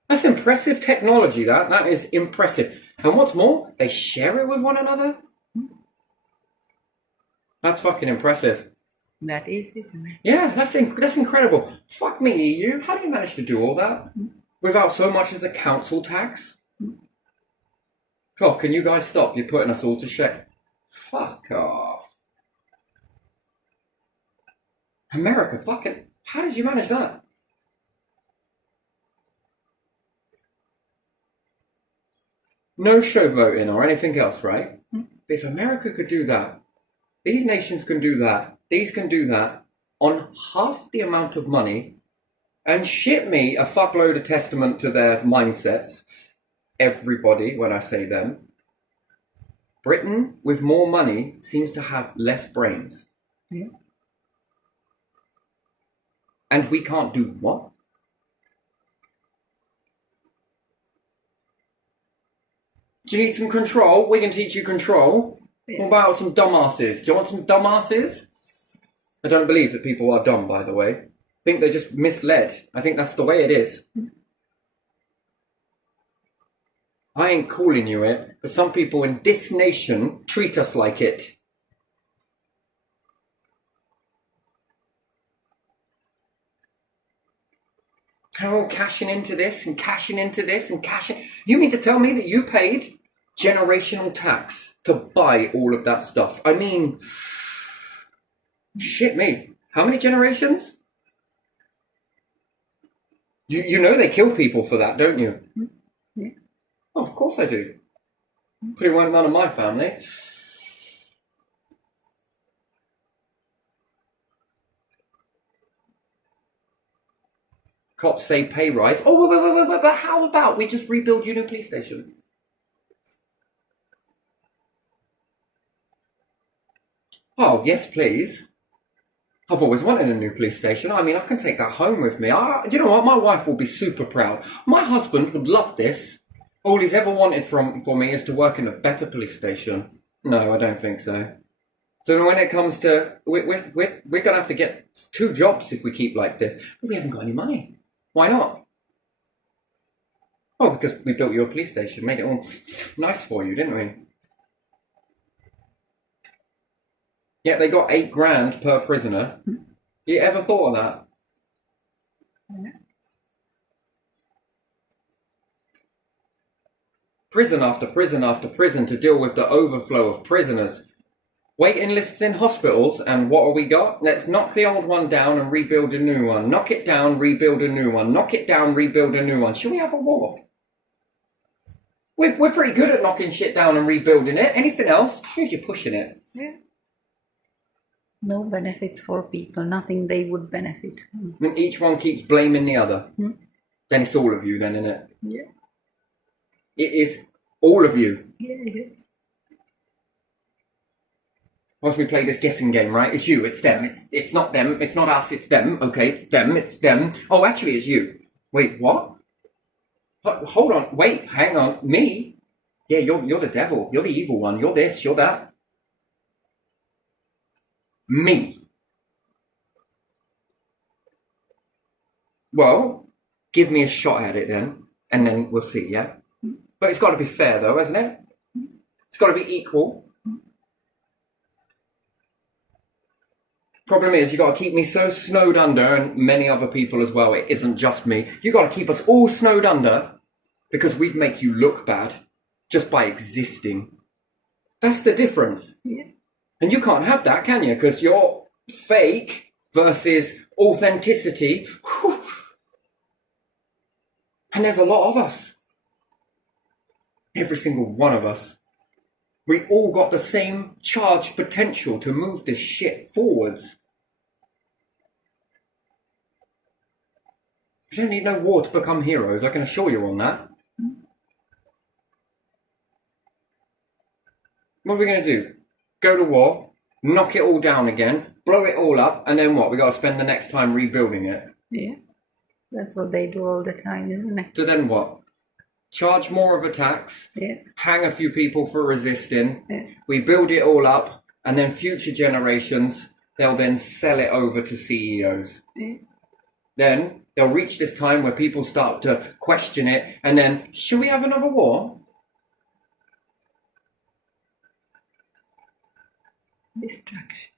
That's impressive technology, that is impressive. And what's more, they share it with one another? That's fucking impressive. That is, isn't it? Yeah, that's incredible. Fuck me, EU. How do you manage to do all that without so much as a council tax? God, can you guys stop? You're putting us all to shame. Fuck off. America, fucking... How did you manage that? No showboating or anything else, right? If America could do that, these nations can do that, these can do that on half the amount of money and ship me a fuckload of testament to their mindsets. Everybody, when I say them. Britain, with more money, seems to have less brains. Yeah. And we can't do what? Do you need some control? We can teach you control. Yeah. What about some dumbasses? Do you want some dumbasses? I don't believe that people are dumb, by the way. I think they're just misled. I think that's the way it is. I ain't calling you it, but some people in this nation treat us like it. They're all cashing into this and cashing into this and cashing. You mean to tell me that you paid generational tax to buy all of that stuff? I mean, shit me. How many generations? You know they kill people for that, don't you? Yeah. Oh, of course I do. But it weren't none of my family. Cops say pay rise. Oh, wait, but how about we just rebuild your new police station? Oh, yes, please. I've always wanted a new police station. I mean, I can take that home with me. You know what? My wife will be super proud. My husband would love this. All he's ever wanted for me is to work in a better police station. No, I don't think so. So when it comes to, we're going to have to get 2 jobs if we keep like this. But we haven't got any money. Why not? Oh, because we built your police station, made it all nice for you, didn't we? Yeah, they got $8,000 per prisoner. You ever thought of that? Yeah. Prison after prison after prison to deal with the overflow of prisoners. Waiting lists in hospitals, and what have we got? Let's knock the old one down and rebuild a new one. Knock it down, rebuild a new one. Knock it down, rebuild a new one. Should we have a war? We're pretty good at knocking shit down and rebuilding it. Anything else? You're pushing it. Yeah. No benefits for people, nothing they would benefit from. And each one keeps blaming the other. Then it's all of you then, isn't it? Yeah. It is all of you. Yeah, it is. Once we play this guessing game, right? It's you, it's them, it's not them, it's not us, it's them. Okay, it's them. Oh, actually, it's you. Wait, what? Hold on, wait, hang on. Me? Yeah, you're the devil. You're the evil one. You're this, you're that. Me. Well, give me a shot at it then, and then we'll see, yeah? But it's got to be fair, though, hasn't it? It's got to be equal. Problem is, you got to keep me so snowed under, and many other people as well. It isn't just me. You got to keep us all snowed under because we'd make you look bad just by existing. That's the difference. Yeah. And you can't have that, can you? Because you're fake versus authenticity. Whew. And there's a lot of us. Every single one of us. We all got the same charged potential to move this shit forwards. We don't need no war to become heroes, I can assure you on that. What are we going to do? Go to war, knock it all down again, blow it all up, and then what? We got to spend the next time rebuilding it. Yeah. That's what they do all the time, isn't it? So then what? Charge more of a tax, Yeah. hang a few people for resisting, Yeah. we build it all up, and then future generations, they'll then sell it over to CEOs. Yeah. Then they'll reach this time where people start to question it, and then, should we have another war? Distraction.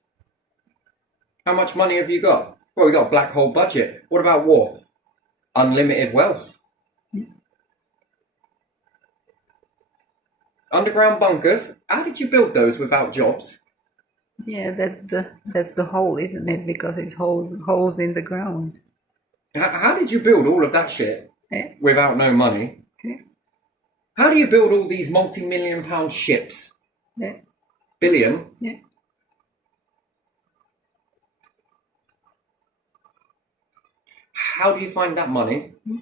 How much money have you got? Well, we got a black hole budget. What about war? Unlimited wealth. Underground bunkers. How did you build those without jobs? Yeah, that's the hole, isn't it? Because it's holes in the ground. How did you build all of that shit Yeah. without no money? Yeah. How do you build all these multi-million-pound ships? Yeah. Billion? Yeah. How do you find that money? Yeah.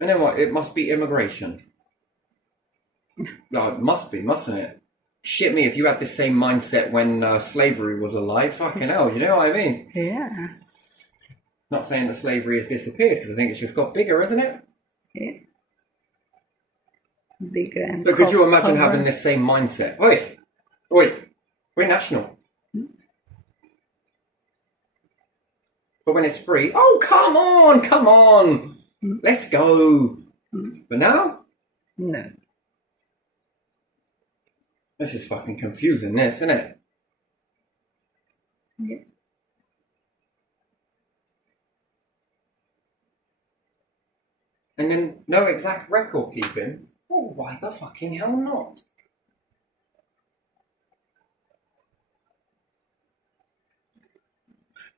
And then what? It must be immigration. Oh, it must be, mustn't it? Shit me if you had the same mindset when slavery was alive. Fucking hell, you know what I mean? Yeah. Not saying that slavery has disappeared, because I think it's just got bigger, isn't it? Yeah. Bigger and But could you imagine covered. having this same mindset? Oi, we're national. But when it's free, oh, come on, let's go. But now, No. this is fucking confusing, this, isn't it? Yeah. And then no exact record keeping. Oh, why the fucking hell not?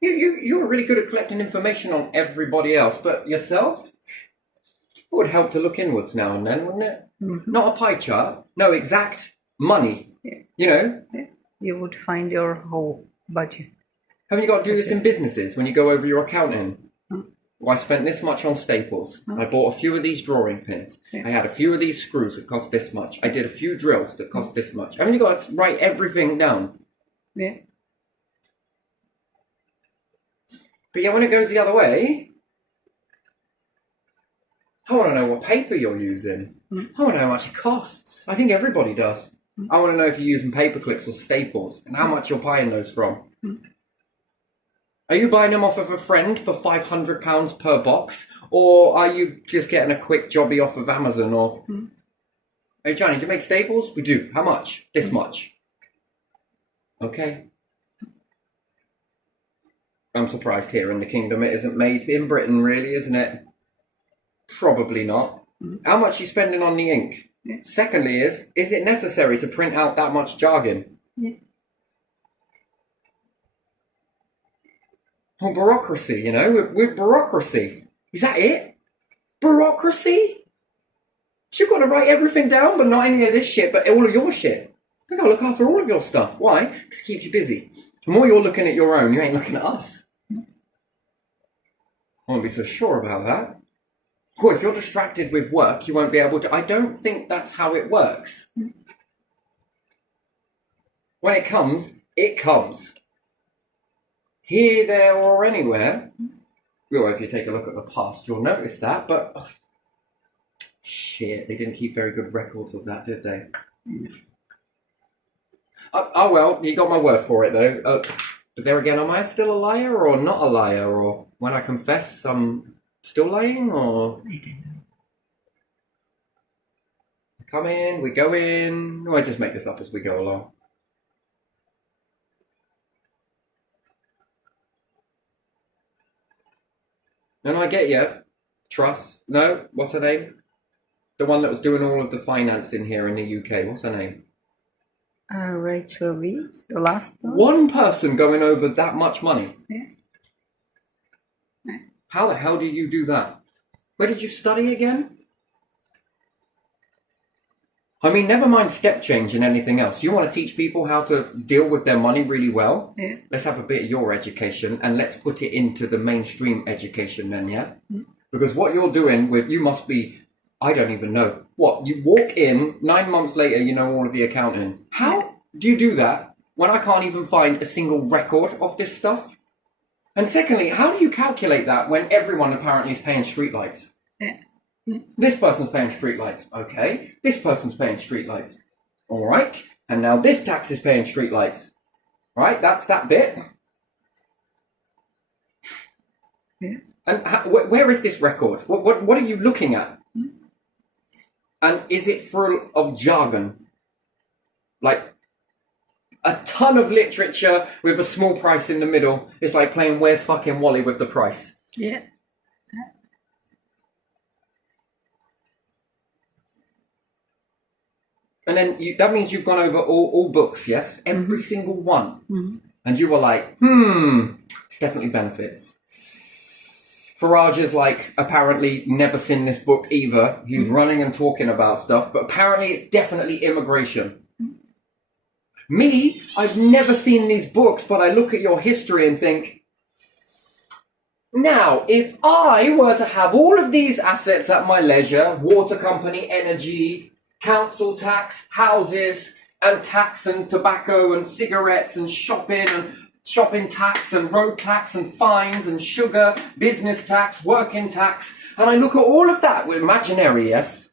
You're really good at collecting information on everybody else, but yourselves? It would help to look inwards now and then, wouldn't it? Mm-hmm. Not a pie chart, no exact money. Yeah. You know? Yeah. You would find your whole budget. Haven't you got to do this in businesses when you go over your accounting? Mm. Well, I spent this much on staples. I bought a few of these drawing pins. Yeah. I had a few of these screws that cost this much. I did a few drills that cost this much. Haven't you got to write everything down? Yeah. But yeah, when it goes the other way, I want to know what paper you're using. I want to know how much it costs. I think everybody does. I want to know if you're using paper clips or staples and how much you're buying those from. Are you buying them off of a friend for £500 per box? Or are you just getting a quick jobby off of Amazon? Or, hey Johnny, do you make staples? We do. How much? This much. Okay. I'm surprised here in the kingdom it isn't made in Britain, really, isn't it? Probably not. How much are you spending on the ink? Yeah. Secondly is it necessary to print out that much jargon? Yeah. Oh, bureaucracy, you know, with bureaucracy. Is that it? Bureaucracy? You've got to write everything down, but not any of this shit, but all of your shit. You've got to look after all of your stuff. Why? Because it keeps you busy. The more you're looking at your own, you ain't looking at us. I won't be so sure about that. Well, if you're distracted with work, you won't be able to... I don't think that's how it works. When it comes, it comes. Here, there, or anywhere. Well, if you take a look at the past, you'll notice that, but... Oh, shit, they didn't keep very good records of that, did they? Oh, well, you got my word for it, though. But there again, am I still a liar or not a liar? Or when I confess, I'm still lying? Or I don't know. we come in, we go in. Or I just make this up as we go along. And I get you. Truss. No, what's her name? The one that was doing all of the financing here in the UK. What's her name? Rachel Reeves, the last one. One person going over that much money. Yeah. How the hell do you do that? Where did you study again? I mean, never mind step change and anything else. You want to teach people how to deal with their money really well? Yeah. Let's have a bit of your education and let's put it into the mainstream education then, yeah? Because what you're doing with, you must be, I don't even know. What, you walk in, 9 months later, you know all of the accounting. How do you do that when I can't even find a single record of this stuff? And secondly, how do you calculate that when everyone apparently is paying streetlights? Yeah. This person's paying streetlights. Okay. This person's paying streetlights. All right. And now this tax is paying streetlights. Right? That's that bit. Yeah. And where is this record? What are you looking at? And is it full of jargon? Like a ton of literature with a small price in the middle. It's like playing Where's Fucking Wally with the price. Yeah. And then that means you've gone over all books, yes? Every single one. Mm-hmm. And you were like, it's definitely benefits. Farage is like, apparently never seen this book either. He's running and talking about stuff, but apparently it's definitely immigration. Me, I've never seen these books, but I look at your history and think, now, if I were to have all of these assets at my leisure, water company, energy, council tax, houses, and tax and tobacco and cigarettes and shopping tax and road tax and fines and sugar, business tax, working tax. And I look at all of that, we're imaginary, yes?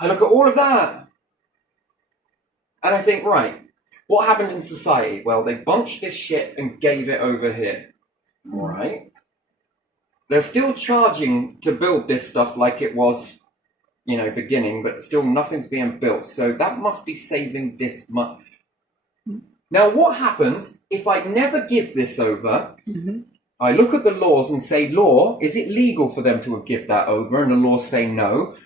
I look at all of that. And I think, right, what happened in society? Well, they bunched this shit and gave it over here. All right. They're still charging to build this stuff like it was, beginning, but still nothing's being built. So that must be saving this much. Now, what happens if I never give this over? I look at the laws and say, law, is it legal for them to have given that over? And the laws say no.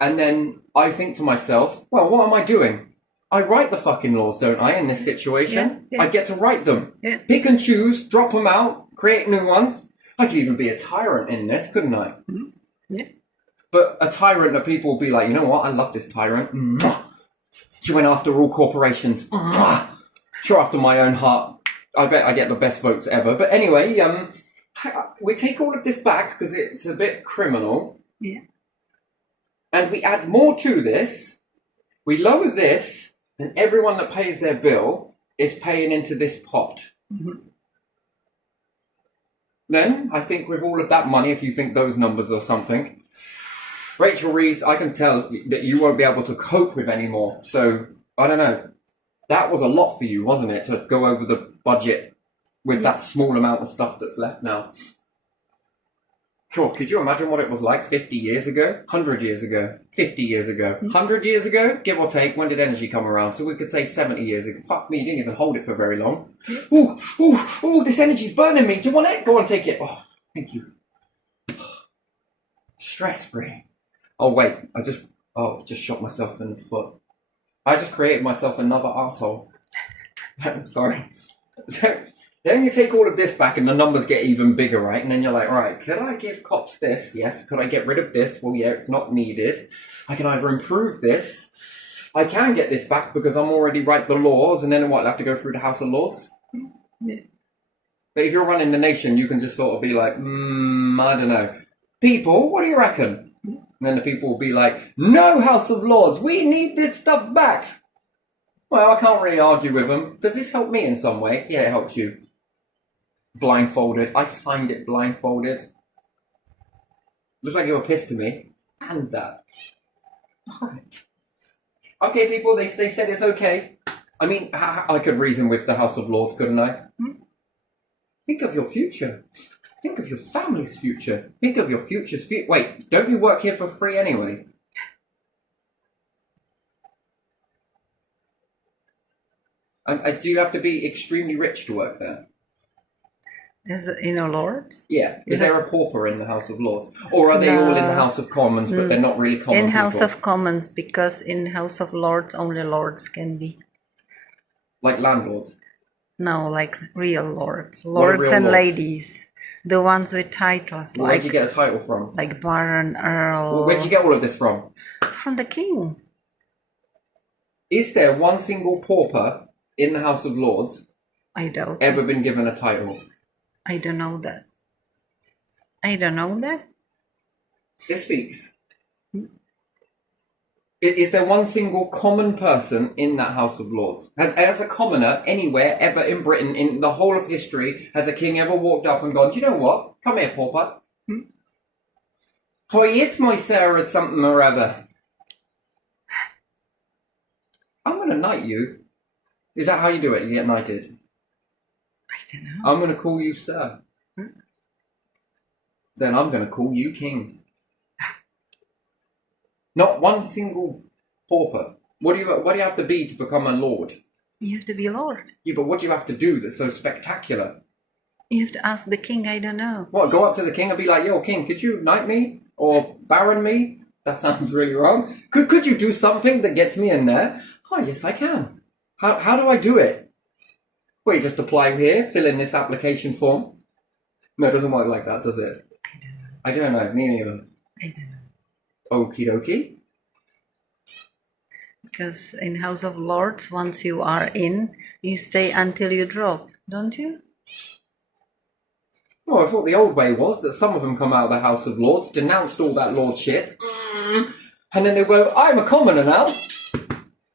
And then I think to myself, well, what am I doing? I write the fucking laws, don't I, in this situation? Yeah. I get to write them. Yeah. Pick and choose, drop them out, create new ones. I could even be a tyrant in this, couldn't I? Yeah. But a tyrant that people will be like, you know what, I love this tyrant. She went after all corporations. Sure, after my own heart. I bet I get the best votes ever. But anyway, we take all of this back because it's a bit criminal. Yeah. And we add more to this. We lower this, and everyone that pays their bill is paying into this pot. Then, I think with all of that money, if you think those numbers are something, Rachel Reeves, I can tell that you won't be able to cope with anymore. So, I don't know. That was a lot for you, wasn't it, to go over the budget with that small amount of stuff that's left now? Sure, could you imagine what it was like 50 years ago? 100 years ago? 50 years ago? 100 years ago? Give or take, when did energy come around? So we could say 70 years ago. Fuck me, you didn't even hold it for very long. Ooh, this energy's burning me. Do you want it? Go on, take it. Oh, thank you. Stress-free. Oh, wait, I just shot myself in the foot. I just created myself another arsehole. I'm sorry. So, then you take all of this back and the numbers get even bigger, right? And then you're like, right, could I give cops this? Yes. Could I get rid of this? Well, yeah, it's not needed. I can either improve this. I can get this back because I'm already write the laws. And then what? I'll have to go through the House of Lords? Yeah. But if you're running the nation, you can just sort of be like, I don't know. People, what do you reckon? And then the people will be like, no, House of Lords, we need this stuff back. Well, I can't really argue with them. Does this help me in some way? Yeah, it helps you. Blindfolded. I signed it blindfolded. Looks like you were pissed to me. And that. Alright. Okay, people, they said it's okay. I mean, I could reason with the House of Lords, couldn't I? Think of your future. Think of your family's future. Think of your future's future. Wait, don't you work here for free anyway? Do you have to be extremely rich to work there? Is it in a Lords? Yeah. Is there a pauper in the House of Lords? Or are they all in the House of Commons, but they're not really common In people? House of Commons, because in House of Lords, only Lords can be. Like landlords? No, like real Lords. What are Lords real and lords? ladies. The ones with titles, Well, where did you get a title from? like Baron, Earl. Well, where did you get all of this from? From the King. Is there one single pauper in the House of Lords I doubt. ever been given a title? I don't know that. I don't know that. It speaks. Is there one single common person in that House of Lords? Has a commoner anywhere ever in Britain, in the whole of history, has a king ever walked up and gone, do you know what? Come here, pauper. Oh, yes, my sir, or something or other. I'm going to knight you. Is that how you do it? You get knighted? I don't know. I'm going to call you sir. Then I'm going to call you king. Not one single pauper. What do you have to be to become a lord? You have to be Lord. Yeah, but what do you have to do that's so spectacular? You have to ask the King, I don't know. What, go up to the king and be like, yo, king, could you knight me? Or baron me? That sounds really wrong. Could you do something that gets me in there? Oh, yes, I can. How do I do it? Well, you just apply here, fill in this application form. No, it doesn't work like that, does it? I don't know. Me neither. I don't know. Okie dokie. Because in House of Lords, once you are in, you stay until you drop, don't you? Well, I thought the old way was that some of them come out of the House of Lords, denounced all that lord shit, And then they'll go, I'm a commoner now.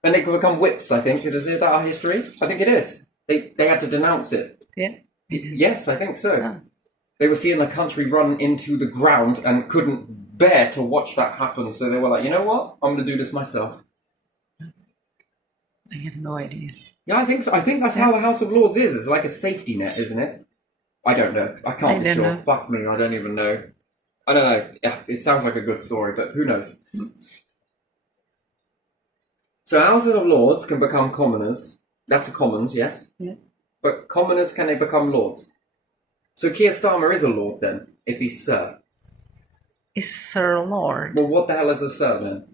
And they can become whips, I think. Is that our history? I think it is. They had to denounce it. Yeah. Yes, I think so. Oh. They were seeing the country run into the ground and couldn't bear to watch that happen. So they were like, you know what? I'm going to do this myself. I have no idea. Yeah, I think so. I think that's how the House of Lords is. It's like a safety net, isn't it? I don't know. I can't be don't sure. know. Fuck me. I don't even know. I don't know. Yeah, it sounds like a good story, but who knows? So Houses of Lords can become commoners. That's the Commons, yes? Yeah. But commoners, can they become lords? So Keir Starmer is a lord then, if he's Sir. Is Sir Lord? Well, what the hell is a Sir then?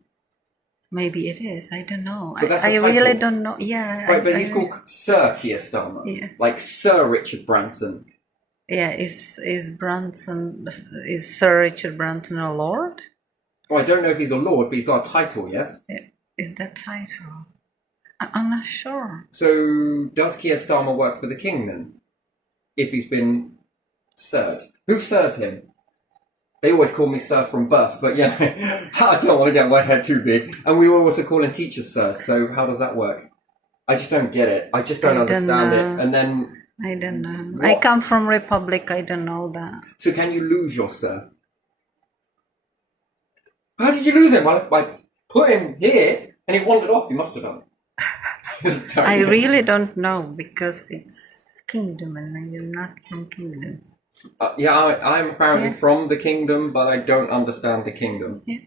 Maybe it is. I don't know. But that's I the really title. don't know. Yeah. Right, but he's called Sir Keir Starmer. Yeah. Like Sir Richard Branson. Yeah. Is Sir Richard Branson a lord? Well, I don't know if he's a lord, but he's got a title, yes? Yeah. Is that title? I'm not sure. So does Keir Starmer work for the king then? If he's been Sirred. Who Sirs him? They always call me Sir from birth, but yeah, I don't want to get my head too big. And we were also calling teachers Sir, so how does that work? I just don't get it. I just don't understand it. And then... I don't know. What? I come from Republic. I don't know that. So can you lose your Sir? How did you lose him? Well, I put him here, and he wandered off. He must have done. I really don't know because it's kingdom and I am not from kingdom. Yeah, I'm apparently from the kingdom, but I don't understand the kingdom. Yeah.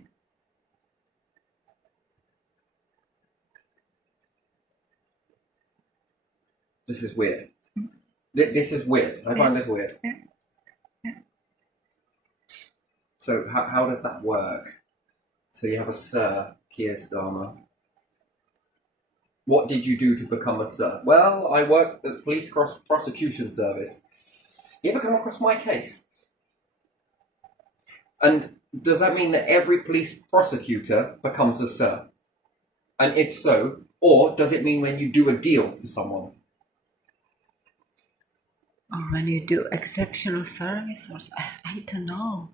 This is weird. This is weird. I find this weird. Yeah. Yeah. So how does that work? So you have a Sir Keir Starmer. What did you do to become a Sir? Well, I worked at the Police Prosecution Service. You ever come across my case? And does that mean that every police prosecutor becomes a Sir? And if so, or does it mean when you do a deal for someone? Or when you do exceptional service, or I don't know.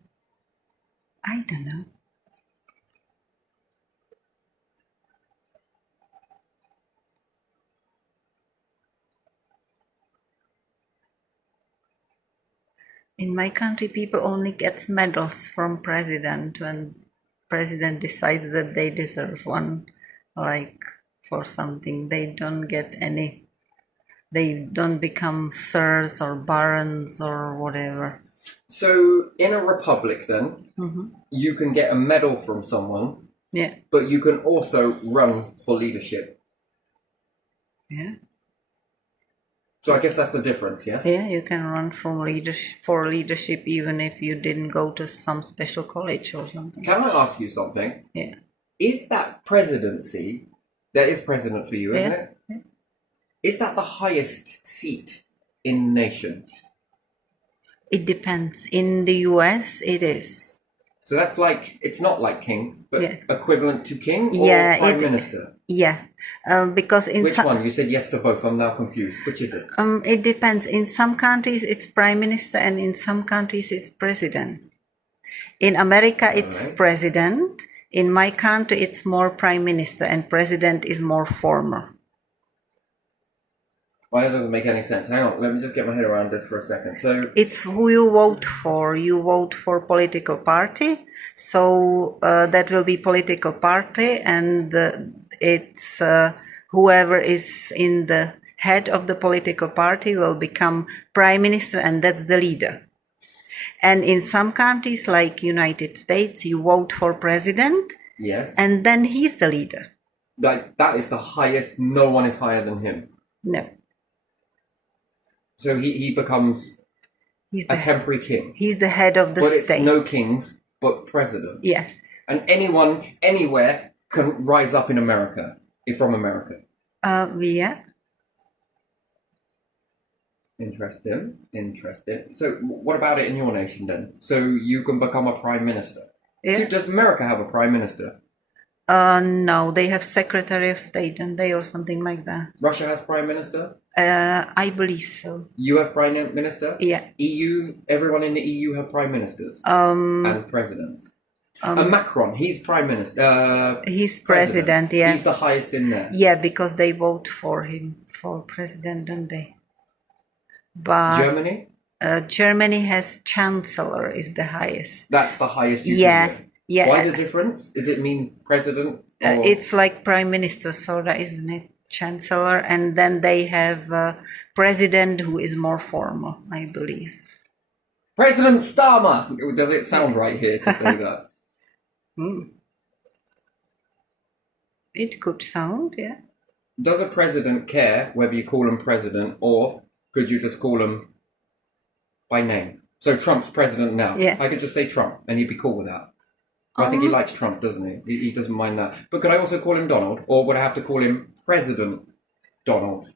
I don't know. In my country, people only get medals from president when president decides that they deserve one, like for something. They don't get any. They don't become sirs or barons or whatever. So in a republic, then you can get a medal from someone. Yeah. But you can also run for leadership. Yeah. So I guess that's the difference, yes? Yeah, you can run for leadership even if you didn't go to some special college or something. Can I ask you something? Yeah. Is that presidency, that is president for you, isn't it? Yeah. Is that the highest seat in the nation? It depends. In the US, it is. So that's like, it's not like king, but Yeah. equivalent to king or Yeah, prime minister? Yeah, because in Which some one? You said yes to both. I'm now confused. Which is it? it depends. In some countries, it's prime minister, and in some countries, it's president. In America, it's Alright. president. In my country, it's more prime minister, and president is more former. Well, that doesn't make any sense. Hang on, let me just get my head around this for a second. So, It's who you vote for. You vote for political party, so that will be political party, and it's whoever is in the head of the political party will become prime minister, and that's the leader. And in some countries like United States, you vote for president, yes. and then he's the leader. That is the highest. No one is higher than him. No, So he becomes he's a the temporary king. he's the head of the But it's state. no kings, but president. Yeah. And anyone, anywhere, can rise up in America, if from America. Yeah. Interesting. So what about it in your nation then? So you can become a prime minister. Yeah. Does America have a prime minister? No, they have Secretary of State, and they or something like that. Russia has prime minister? I believe so. You have prime minister? Yeah. EU, everyone in the EU have prime ministers and presidents. Macron, he's prime minister. He's president, yeah. He's the highest in there. Yeah, because they vote for him for president, don't they? But Germany? Germany has chancellor is the highest. That's the highest you Yeah, can get. yeah. Why the difference? Does it mean president? Or... It's like prime minister, sort of, isn't it? Chancellor, and then they have president who is more formal, I believe. President Starmer! Does it sound right here to say that? It could sound, yeah. Does a president care whether you call him president, or could you just call him by name? So Trump's president now. Yeah. I could just say Trump, and he'd be cool with that. I think he likes Trump, doesn't he? He doesn't mind that. But could I also call him Donald, or would I have to call him President Donald?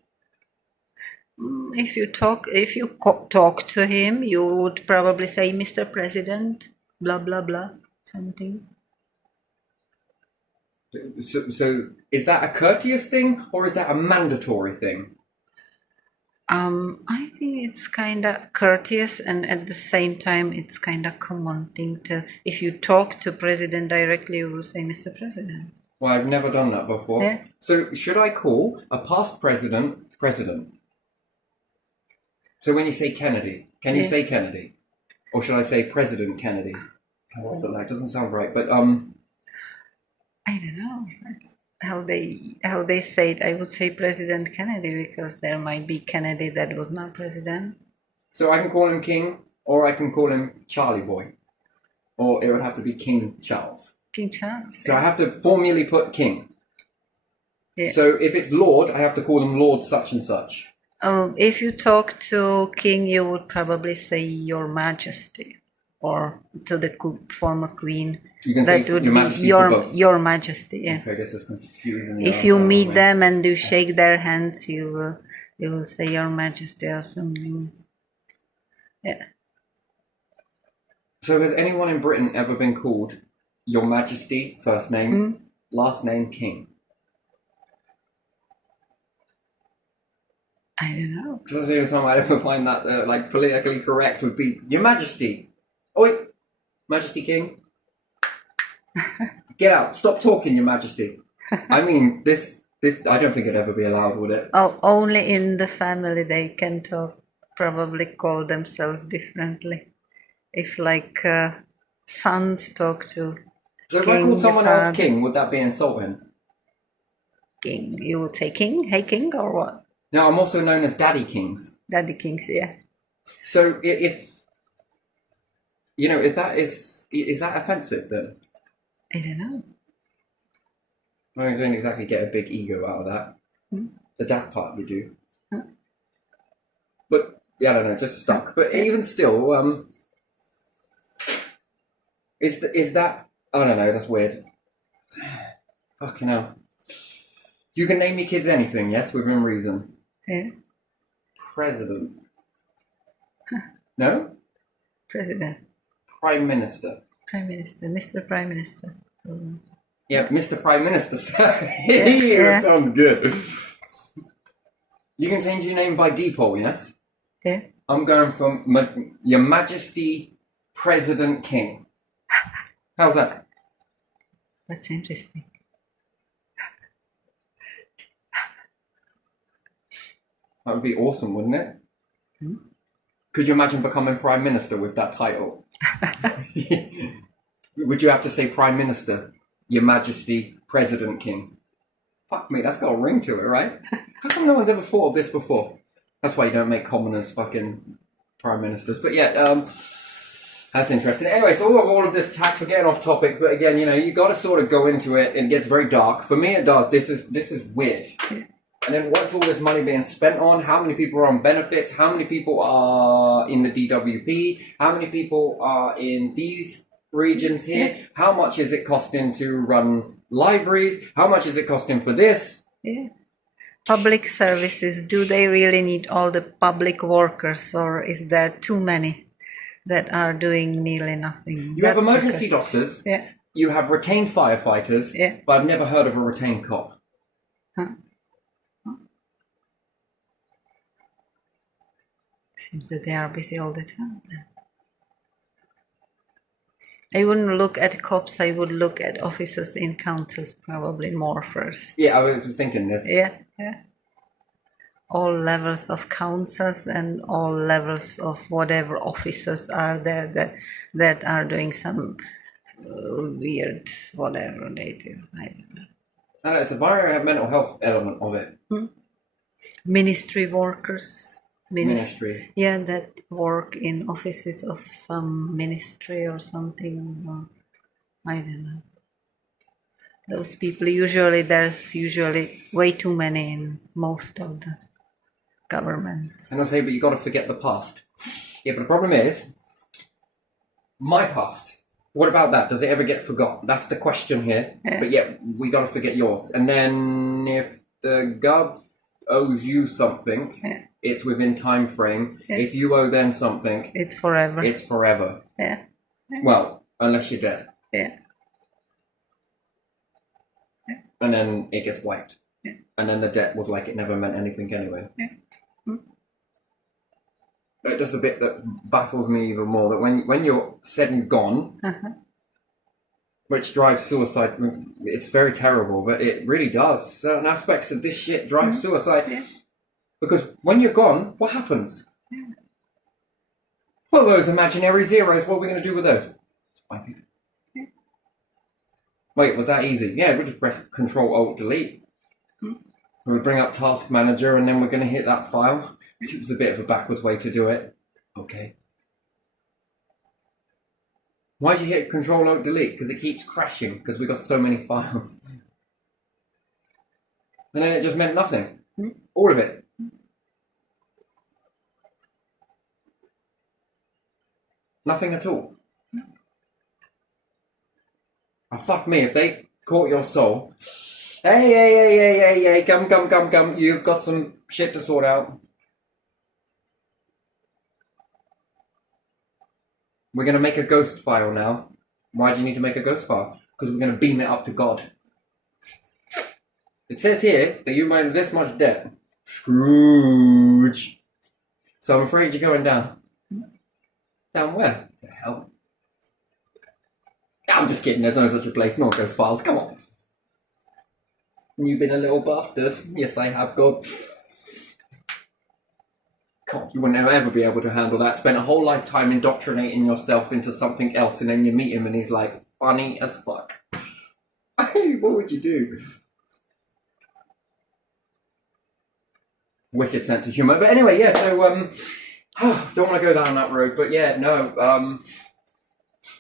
If you talk to him, you would probably say Mr. President, blah blah blah, something. So is that a courteous thing, or is that a mandatory thing? I think it's kind of courteous, and at the same time, it's kind of common thing to. If you talk to president directly, you will say Mr. President. Well, I've never done that before. Yeah. So should I call a past president president? So when you say Kennedy, can you say Kennedy, or should I say President Kennedy? Oh, but that doesn't sound right. But I don't know. That's how they say it. I would say President Kennedy because there might be Kennedy that was not president. So I can call him King, or I can call him Charlie Boy, or it would have to be King Charles. King Charles. So I have to formally put King. Yeah. So if it's Lord, I have to call him Lord such and such. If you talk to King, you would probably say Your Majesty, or to the former Queen. You can that say would Your be Majesty for both. Your Majesty. Yeah. Okay, this is confusing. If you meet them and you shake their hands, you will say Your Majesty or something. Yeah. So has anyone in Britain ever been called Your Majesty, first name, last name King? I don't know. Because the only time I'd ever find that like politically correct would be Your Majesty. Oh wait, Majesty King. Get out! Stop talking, Your Majesty. I mean, this. I don't think it'd ever be allowed, would it? Oh, only in the family they can talk. Probably call themselves differently. If like sons talk to. So if King, I called someone the else father. King, would that be insulting? King, you would say King? Hey King, or what? Now I'm also known as Daddy Kings. Daddy Kings, yeah. So if if that is that offensive then? I don't know. I don't exactly get a big ego out of that. The dad part you do. But yeah, I don't know, just stuck. But even still, is that I don't know, that's weird. Fucking hell. You can name your kids anything, yes, within reason. Yeah. President. No? President. Prime Minister. Prime Minister. Mr. Prime Minister. Yeah, Mr. Prime Minister. Yeah. Sounds good. You can change your name by default, yes? Yeah. I'm going from Your Majesty President King. How's that? That's interesting. That would be awesome, wouldn't it? Could you imagine becoming Prime Minister with that title? Would you have to say Prime Minister, Your Majesty President King? Fuck me, that's got a ring to it, right? How come no one's ever thought of this before? That's why you don't make commoners fucking Prime Ministers. But yeah, that's interesting. Anyway, so all of this tax, we're getting off topic, but again, you got to sort of go into it, and it gets very dark. For me, it does. This is weird. And then what's all this money being spent on? How many people are on benefits? How many people are in the DWP? How many people are in these regions here? How much is it costing to run libraries? How much is it costing for this? Yeah. Public services, do they really need all the public workers, or is there too many that are doing nearly nothing? You have That's the emergency question. doctors. Yeah. You have retained firefighters. Yeah. But I've never heard of a retained cop. Huh. Seems that they are busy all the time. I wouldn't look at COPs, I would look at offices in councils probably more first. Yeah, I was thinking this. Yeah, yeah. All levels of councils and all levels of whatever officers are there that are doing some weird whatever they do. I don't know. And it's a environmental health element of it. Ministry workers. Ministry. Yeah, that work in offices of some ministry or something. Or, I don't know. Those people there's usually way too many in most of the governments. And I say, but you got to forget the past. Yeah, but the problem is, my past. What about that? Does it ever get forgotten? That's the question here. Yeah. But yeah, we got to forget yours. And then if the gov owes you something, Yeah. it's within time frame. Yeah. If you owe them something, It's forever. it's forever. Yeah, Well, unless you're dead. yeah, And then it gets wiped. Yeah. And then the debt was like it never meant anything anyway. Yeah. But that's the bit that baffles me even more, that when you're said and gone, which drives suicide, it's very terrible, but it really does. Certain aspects of this shit drive suicide. Yeah. Because when you're gone, what happens? Yeah. Well, those imaginary zeros, what are we going to do with those? Swipe it. Yeah. Wait, was that easy? Yeah, we just press Control-Alt-Delete. We bring up Task Manager, and then we're going to hit that file. It was a bit of a backwards way to do it. Okay. Why'd you hit Control-Alt-Delete? Because it keeps crashing, because we got so many files. And then it just meant nothing. All of it. Nothing at all. Oh, fuck me, if they caught your soul. Hey, gum. You've got some shit to sort out. We're going to make a ghost file now. Why do you need to make a ghost file? Because we're going to beam it up to God. It says here that you owe this much debt. Scrooge. So I'm afraid you're going down. Down where? The hell? I'm just kidding, there's no such a place, no ghost files, come on. You've been a little bastard. Yes, I have, God. God, you wouldn't ever be able to handle that. Spent a whole lifetime indoctrinating yourself into something else, and then you meet him and he's like, funny as fuck. What would you do? Wicked sense of humour. But anyway, yeah, so, don't want to go down that road, but yeah, no,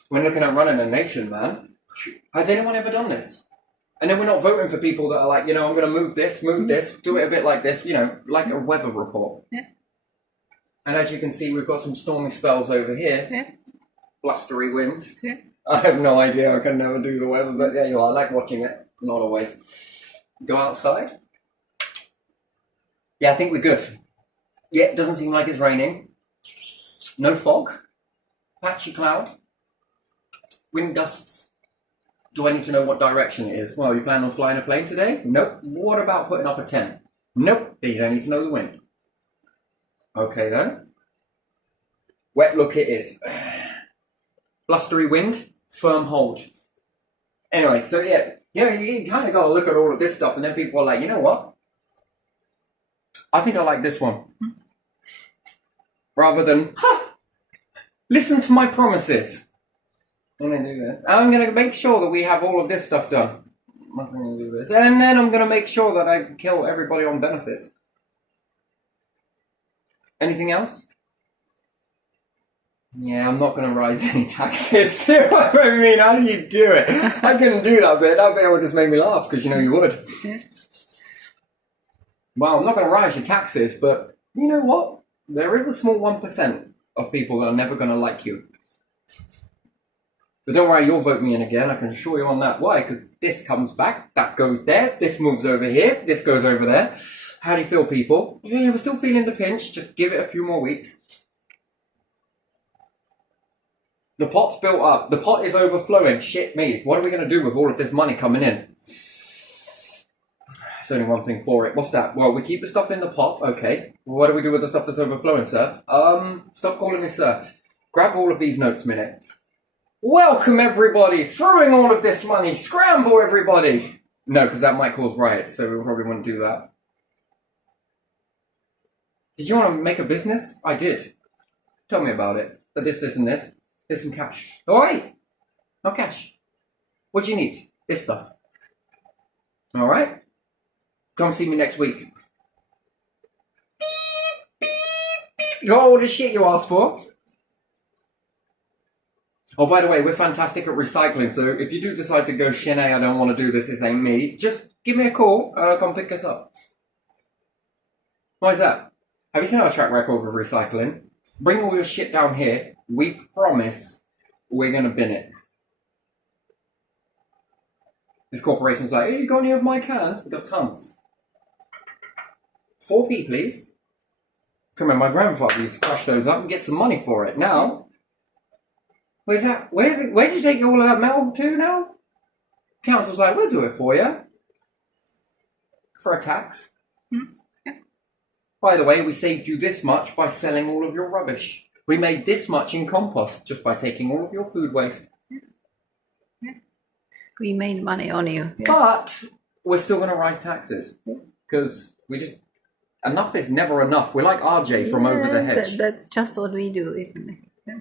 when looking at running a nation, man, has anyone ever done this? And then we're not voting for people that are like, I'm going to move this, do it a bit like this, like a weather report. Yeah. And as you can see, we've got some stormy spells over here. Yeah. Blustery winds. Yeah. I have no idea, I can never do the weather, but there you are, I like watching it. Not always. Go outside. Yeah, I think we're good. Yeah, it doesn't seem like it's raining. No fog. Patchy cloud. Wind gusts. Do I need to know what direction it is? Well, you plan on flying a plane today? Nope. What about putting up a tent? Nope. You don't need to know the wind. Okay then. Wet look it is. Blustery wind, firm hold. Anyway, so yeah, you kind of got to look at all of this stuff, and then people are like, you know what? I think I like this one. Rather than, listen to my promises. I'm going to do this. I'm going to make sure that we have all of this stuff done. I'm going to do this. And then I'm going to make sure that I kill everybody on benefits. Anything else? Yeah, I'm not going to rise any taxes. I mean, how do you do it? I couldn't do that bit. That bit would just make me laugh, because you would. Well, I'm not going to rise your taxes, but you know what? There is a small 1% of people that are never going to like you. But don't worry, you'll vote me in again. I can assure you on that. Why? Because this comes back, that goes there, this moves over here, this goes over there. How do you feel, people? Yeah, we're still feeling the pinch. Just give it a few more weeks. The pot's built up. The pot is overflowing. Shit me. What are we going to do with all of this money coming in? There's only one thing for it. What's that? Well, we keep the stuff in the pot. Okay. What do we do with the stuff that's overflowing, sir? Stop calling me sir. Grab all of these notes, Minute. Welcome everybody, throwing all of this money, scramble everybody! No, because that might cause riots, so we probably wouldn't do that. Did you want to make a business? I did. Tell me about it. But this, and this. Here's some cash. Oh wait! No cash. What do you need? This stuff. Alright? Come see me next week. You got all the shit you asked for. Oh, by the way, we're fantastic at recycling, so if you do decide to go, Shanae, I don't want to do this ain't me, just give me a call, come pick us up. Why is that? Have you seen our track record with recycling? Bring all your shit down here, we promise we're going to bin it. This corporation's like, hey, you got any of my cans? We've got tons. 4p, please. Come on, my grandfather used to crush those up and get some money for it. Now... Where's that? Where did you take all of that metal to now? Council's like, we'll do it for you. For a tax. Yeah. By the way, we saved you this much by selling all of your rubbish. We made this much in compost just by taking all of your food waste. Yeah. We made money on you. Yeah. But we're still going to rise taxes. Because we just... Enough is never enough. We're like RJ from Over the Hedge. That's just what we do, isn't it? Yeah.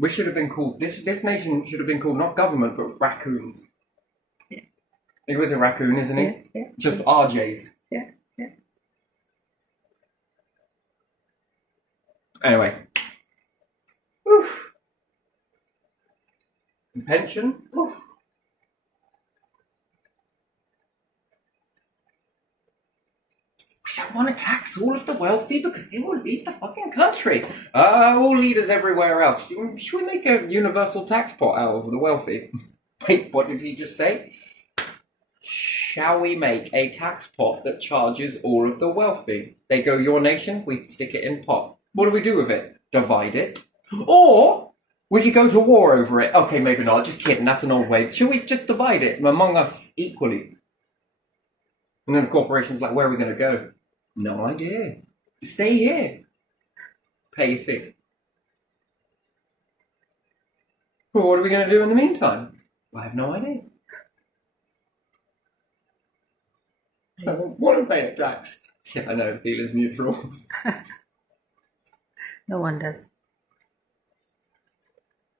We should have been called, this nation should have been called not government, but raccoons. Yeah. He was a raccoon, isn't he? Yeah, yeah. Just RJs. Yeah, yeah. Anyway. Oof. Pension? Oof. We don't want to tax all of the wealthy because they will leave the fucking country. All leaders everywhere else. Should we make a universal tax pot out of the wealthy? Wait, what did he just say? Shall we make a tax pot that charges all of the wealthy? They go, your nation, we stick it in pot. What do we do with it? Divide it? Or we could go to war over it. Okay, maybe not. Just kidding. That's an old way. Should we just divide it among us equally? And then the corporation's like, where are we going to go? No idea. Stay here. Pay your fee. Well, what are we going to do in the meantime? I have no idea. I don't want to pay a tax. Yeah, I know, the feeling's neutral. No one does.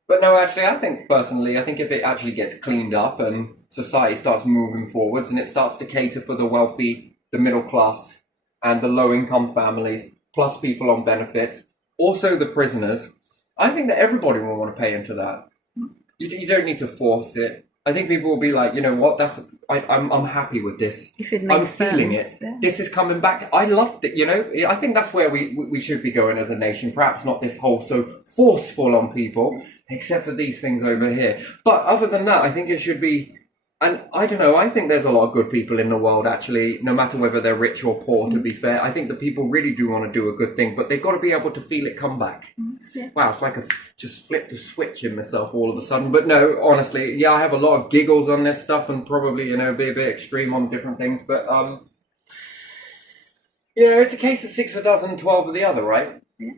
But no, actually, I think if it actually gets cleaned up and society starts moving forwards and it starts to cater for the wealthy, the middle class, and the low-income families, plus people on benefits, also the prisoners, I think that everybody will want to pay into that. You don't need to force it. I think people will be like, you know what, I'm happy with this. If it makes sense. I'm feeling it. Yeah. This is coming back. I loved it, you know. I think that's where we should be going as a nation. Perhaps not this whole so forceful on people, except for these things over here. But other than that, I think it should be, and I don't know, I think there's a lot of good people in the world, actually, no matter whether they're rich or poor, to be fair. I think that people really do want to do a good thing, but they've got to be able to feel it come back. Yeah. Wow, it's like just flipped the switch in myself all of a sudden. But no, honestly, yeah, I have a lot of giggles on this stuff and probably, you know, be a bit extreme on different things. But, you know, it's a case of 6 a dozen, 12 of the other, right? Yeah.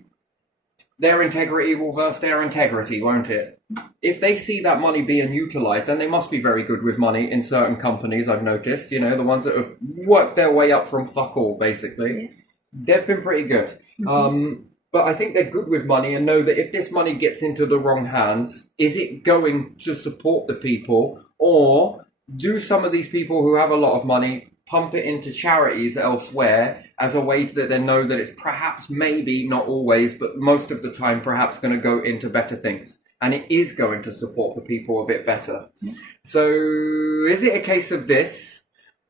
Their integrity will verse their integrity, won't it? If they see that money being utilised, then they must be very good with money in certain companies, I've noticed. You know, the ones that have worked their way up from fuck all, basically. Yeah. They've been pretty good. Mm-hmm. But I think they're good with money and know that if this money gets into the wrong hands, is it going to support the people? Or do some of these people who have a lot of money pump it into charities elsewhere as a way that they know that it's perhaps, maybe, not always, but most of the time perhaps going to go into better things. And it is going to support the people a bit better. Yeah. So is it a case of this?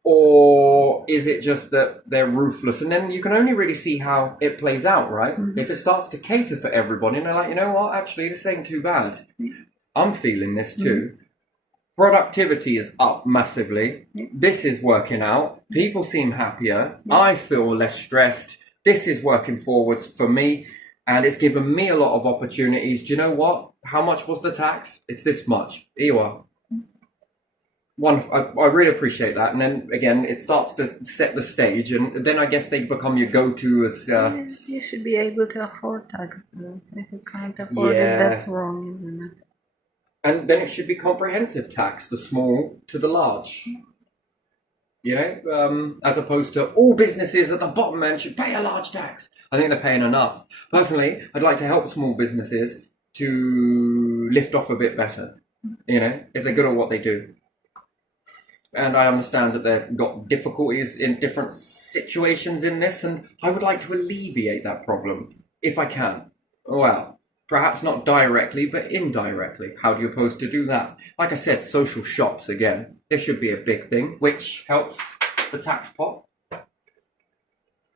Or is it just that they're ruthless? And then you can only really see how it plays out, right? Mm-hmm. If it starts to cater for everybody and they're like, you know what, actually, this ain't too bad. Yeah. I'm feeling this too. Productivity is up massively. Yeah. This is working out. People seem happier. I feel less stressed. This is working forwards for me. And it's given me a lot of opportunities. Do you know what? How much was the tax? It's this much. Here you are. I really appreciate that. And then, again, it starts to set the stage. And then I guess they become your go-to as... You should be able to afford tax, though. If you can't afford it, that's wrong, isn't it? And then it should be comprehensive tax, the small to the large. You know, as opposed to all businesses at the bottom end should pay a large tax. I think they're paying enough. Personally, I'd like to help small businesses to lift off a bit better, you know, if they're good at what they do. And I understand that they've got difficulties in different situations in this, and I would like to alleviate that problem, if I can. Well, perhaps not directly, but indirectly. How do you propose to do that? Like I said, social shops again. This should be a big thing, which helps the tax pot.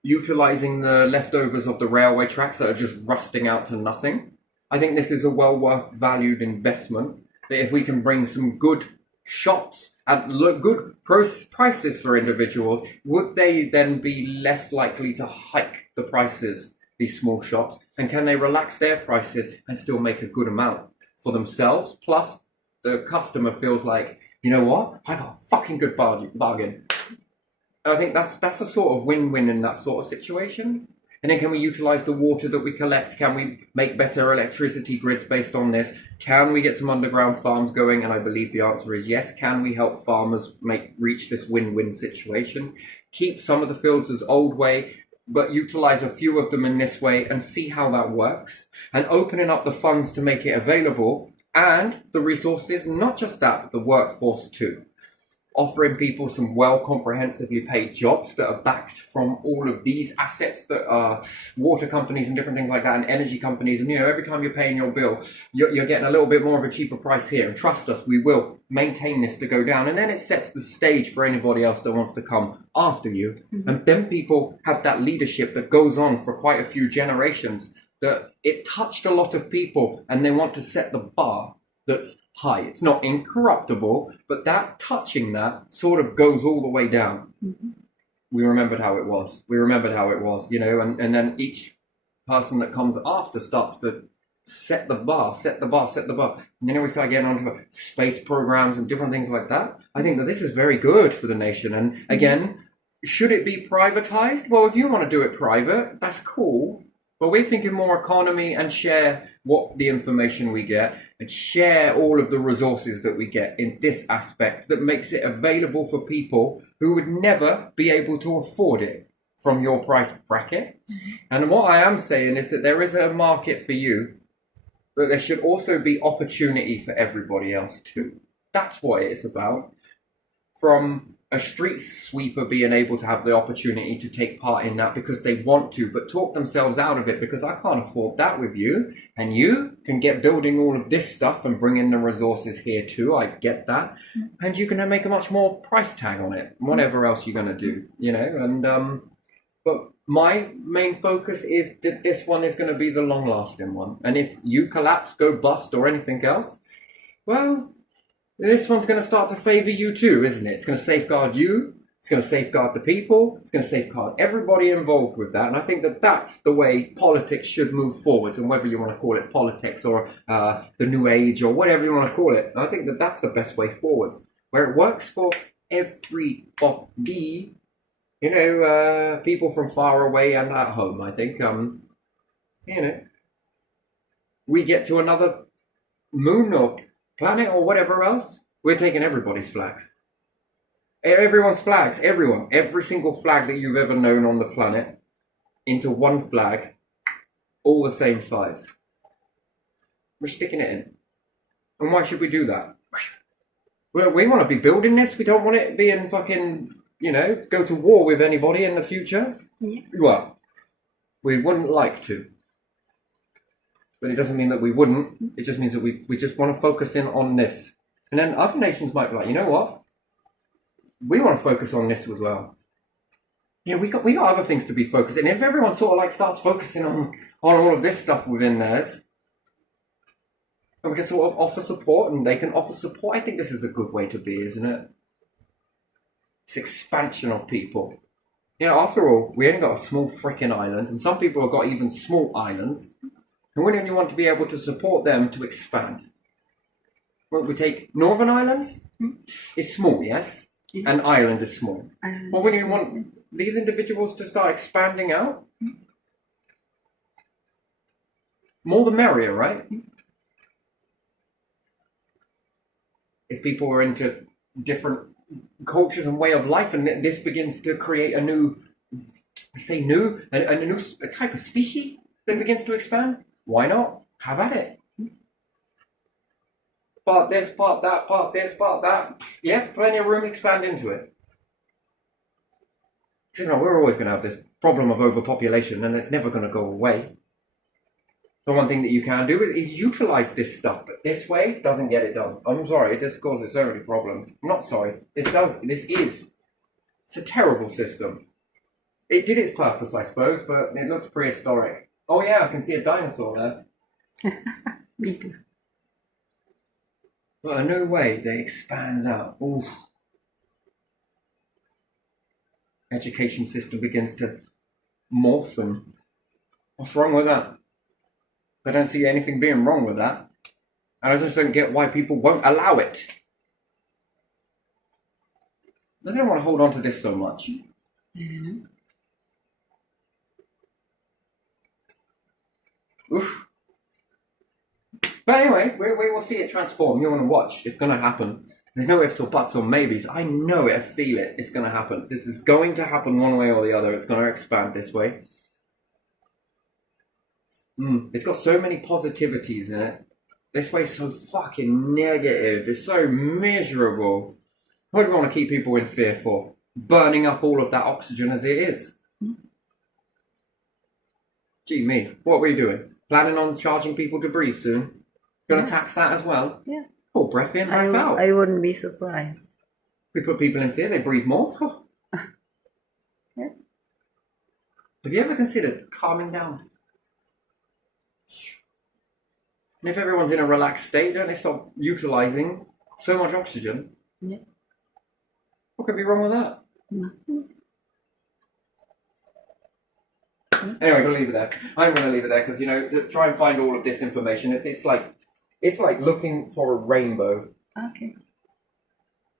Utilising the leftovers of the railway tracks that are just rusting out to nothing. I think this is a well worth valued investment. That if we can bring some good shops at good prices for individuals, would they then be less likely to hike the prices, these small shops? And can they relax their prices and still make a good amount for themselves? Plus, the customer feels like, you know what? I got a fucking good bargain. And I think that's a sort of win-win in that sort of situation. And then can we utilize the water that we collect? Can we make better electricity grids based on this? Can we get some underground farms going? And I believe the answer is yes. Can we help farmers reach this win-win situation? Keep some of the fields as old way, but utilize a few of them in this way and see how that works. And opening up the funds to make it available and the resources, not just that, but the workforce too. Offering people some well comprehensively paid jobs that are backed from all of these assets that are water companies and different things like that, and energy companies. And, you know, every time you're paying your bill, you're getting a little bit more of a cheaper price here. And trust us, we will maintain this to go down. And then it sets the stage for anybody else that wants to come after you. Mm-hmm. And then people have that leadership that goes on for quite a few generations, that it touched a lot of people and they want to set the bar that's high. It's not incorruptible, but that touching that sort of goes all the way down. Mm-hmm. We remembered how it was. You know, and then each person that comes after starts to set the bar. And then we start getting onto space programs and different things like that. I think that this is very good for the nation. And again, should it be privatized? Well, if you want to do it private, that's cool. But we're thinking more economy and share what the information we get and share all of the resources that we get in this aspect that makes it available for people who would never be able to afford it from your price bracket. Mm-hmm. And what I am saying is that there is a market for you, but there should also be opportunity for everybody else too. That's what it's about. From a street sweeper being able to have the opportunity to take part in that because they want to, but talk themselves out of it because I can't afford that with you. And you can get building all of this stuff and bring in the resources here too. I get that. And you can make a much more price tag on it, whatever else you're going to do, you know. And but my main focus is that this one is going to be the long lasting one. And if you collapse, go bust or anything else, well, this one's going to start to favour you too, isn't it? It's going to safeguard you. It's going to safeguard the people. It's going to safeguard everybody involved with that. And I think that that's the way politics should move forwards. And whether you want to call it politics or the new age or whatever you want to call it, I think that that's the best way forwards. Where it works for everybody, you know, people from far away and at home, I think, you know, we get to another moon or planet or whatever else, we're taking everybody's flags. Everyone's flags, every single flag that you've ever known on the planet into one flag, all the same size. We're sticking it in. And why should we do that? Well, we want to be building this. We don't want it being fucking, you know, go to war with anybody in the future. Yeah. Well, we wouldn't like to. But it doesn't mean that we wouldn't. It just means that we just want to focus in on this. And then other nations might be like, you know what? We want to focus on this as well. You know, we got other things to be focusing. If everyone sort of like starts focusing on all of this stuff within theirs, and we can sort of offer support and they can offer support, I think this is a good way to be, isn't it? It's expansion of people. You know, after all, we only got a small freaking island, and some people have got even small islands. And wouldn't you want to be able to support them to expand? Well, we take Northern Ireland. It's small, yes? Yeah. And Ireland is small. Well, wouldn't you want these individuals to start expanding out? More the merrier, right? if people are into different cultures and way of life, and this begins to create a new, a new type of species that begins to expand, why not? Have at it. Part this, part that, part this, part that. Yeah, plenty of room, expand into it. So, we're always going to have this problem of overpopulation, and it's never going to go away. The one thing that you can do is utilize this stuff, but this way doesn't get it done. I'm sorry, this causes so many problems. I'm not sorry. It's a terrible system. It did its purpose, I suppose, but it looks prehistoric. Oh yeah, I can see a dinosaur there. Me too. But a new way that expands out. Oof. Education system begins to morph, and what's wrong with that? I don't see anything being wrong with that. And I just don't get why people won't allow it. I don't want to hold on to this so much. Mm-hmm. Oof. But anyway, we will see it transform. You want to watch. It's going to happen. There's no ifs or buts or maybes. I know it. I feel it. It's going to happen. This is going to happen one way or the other. It's going to expand this way. It's got so many positivities in it. This way's so fucking negative. It's so miserable. What do we want to keep people in fear for? Burning up all of that oxygen as it is. Gee me, what are we doing? Planning on charging people to breathe soon? Gonna tax that as well? Yeah. Oh, breath in, breath out. I wouldn't be surprised. We put people in fear, they breathe more. Yeah. Have you ever considered calming down? And if everyone's in a relaxed state, don't they stop utilising so much oxygen? Yeah. What could be wrong with that? Mm-hmm. Anyway, I'm going to leave it there. I'm going to leave it there because, to try and find all of this information, it's like looking for a rainbow. Okay.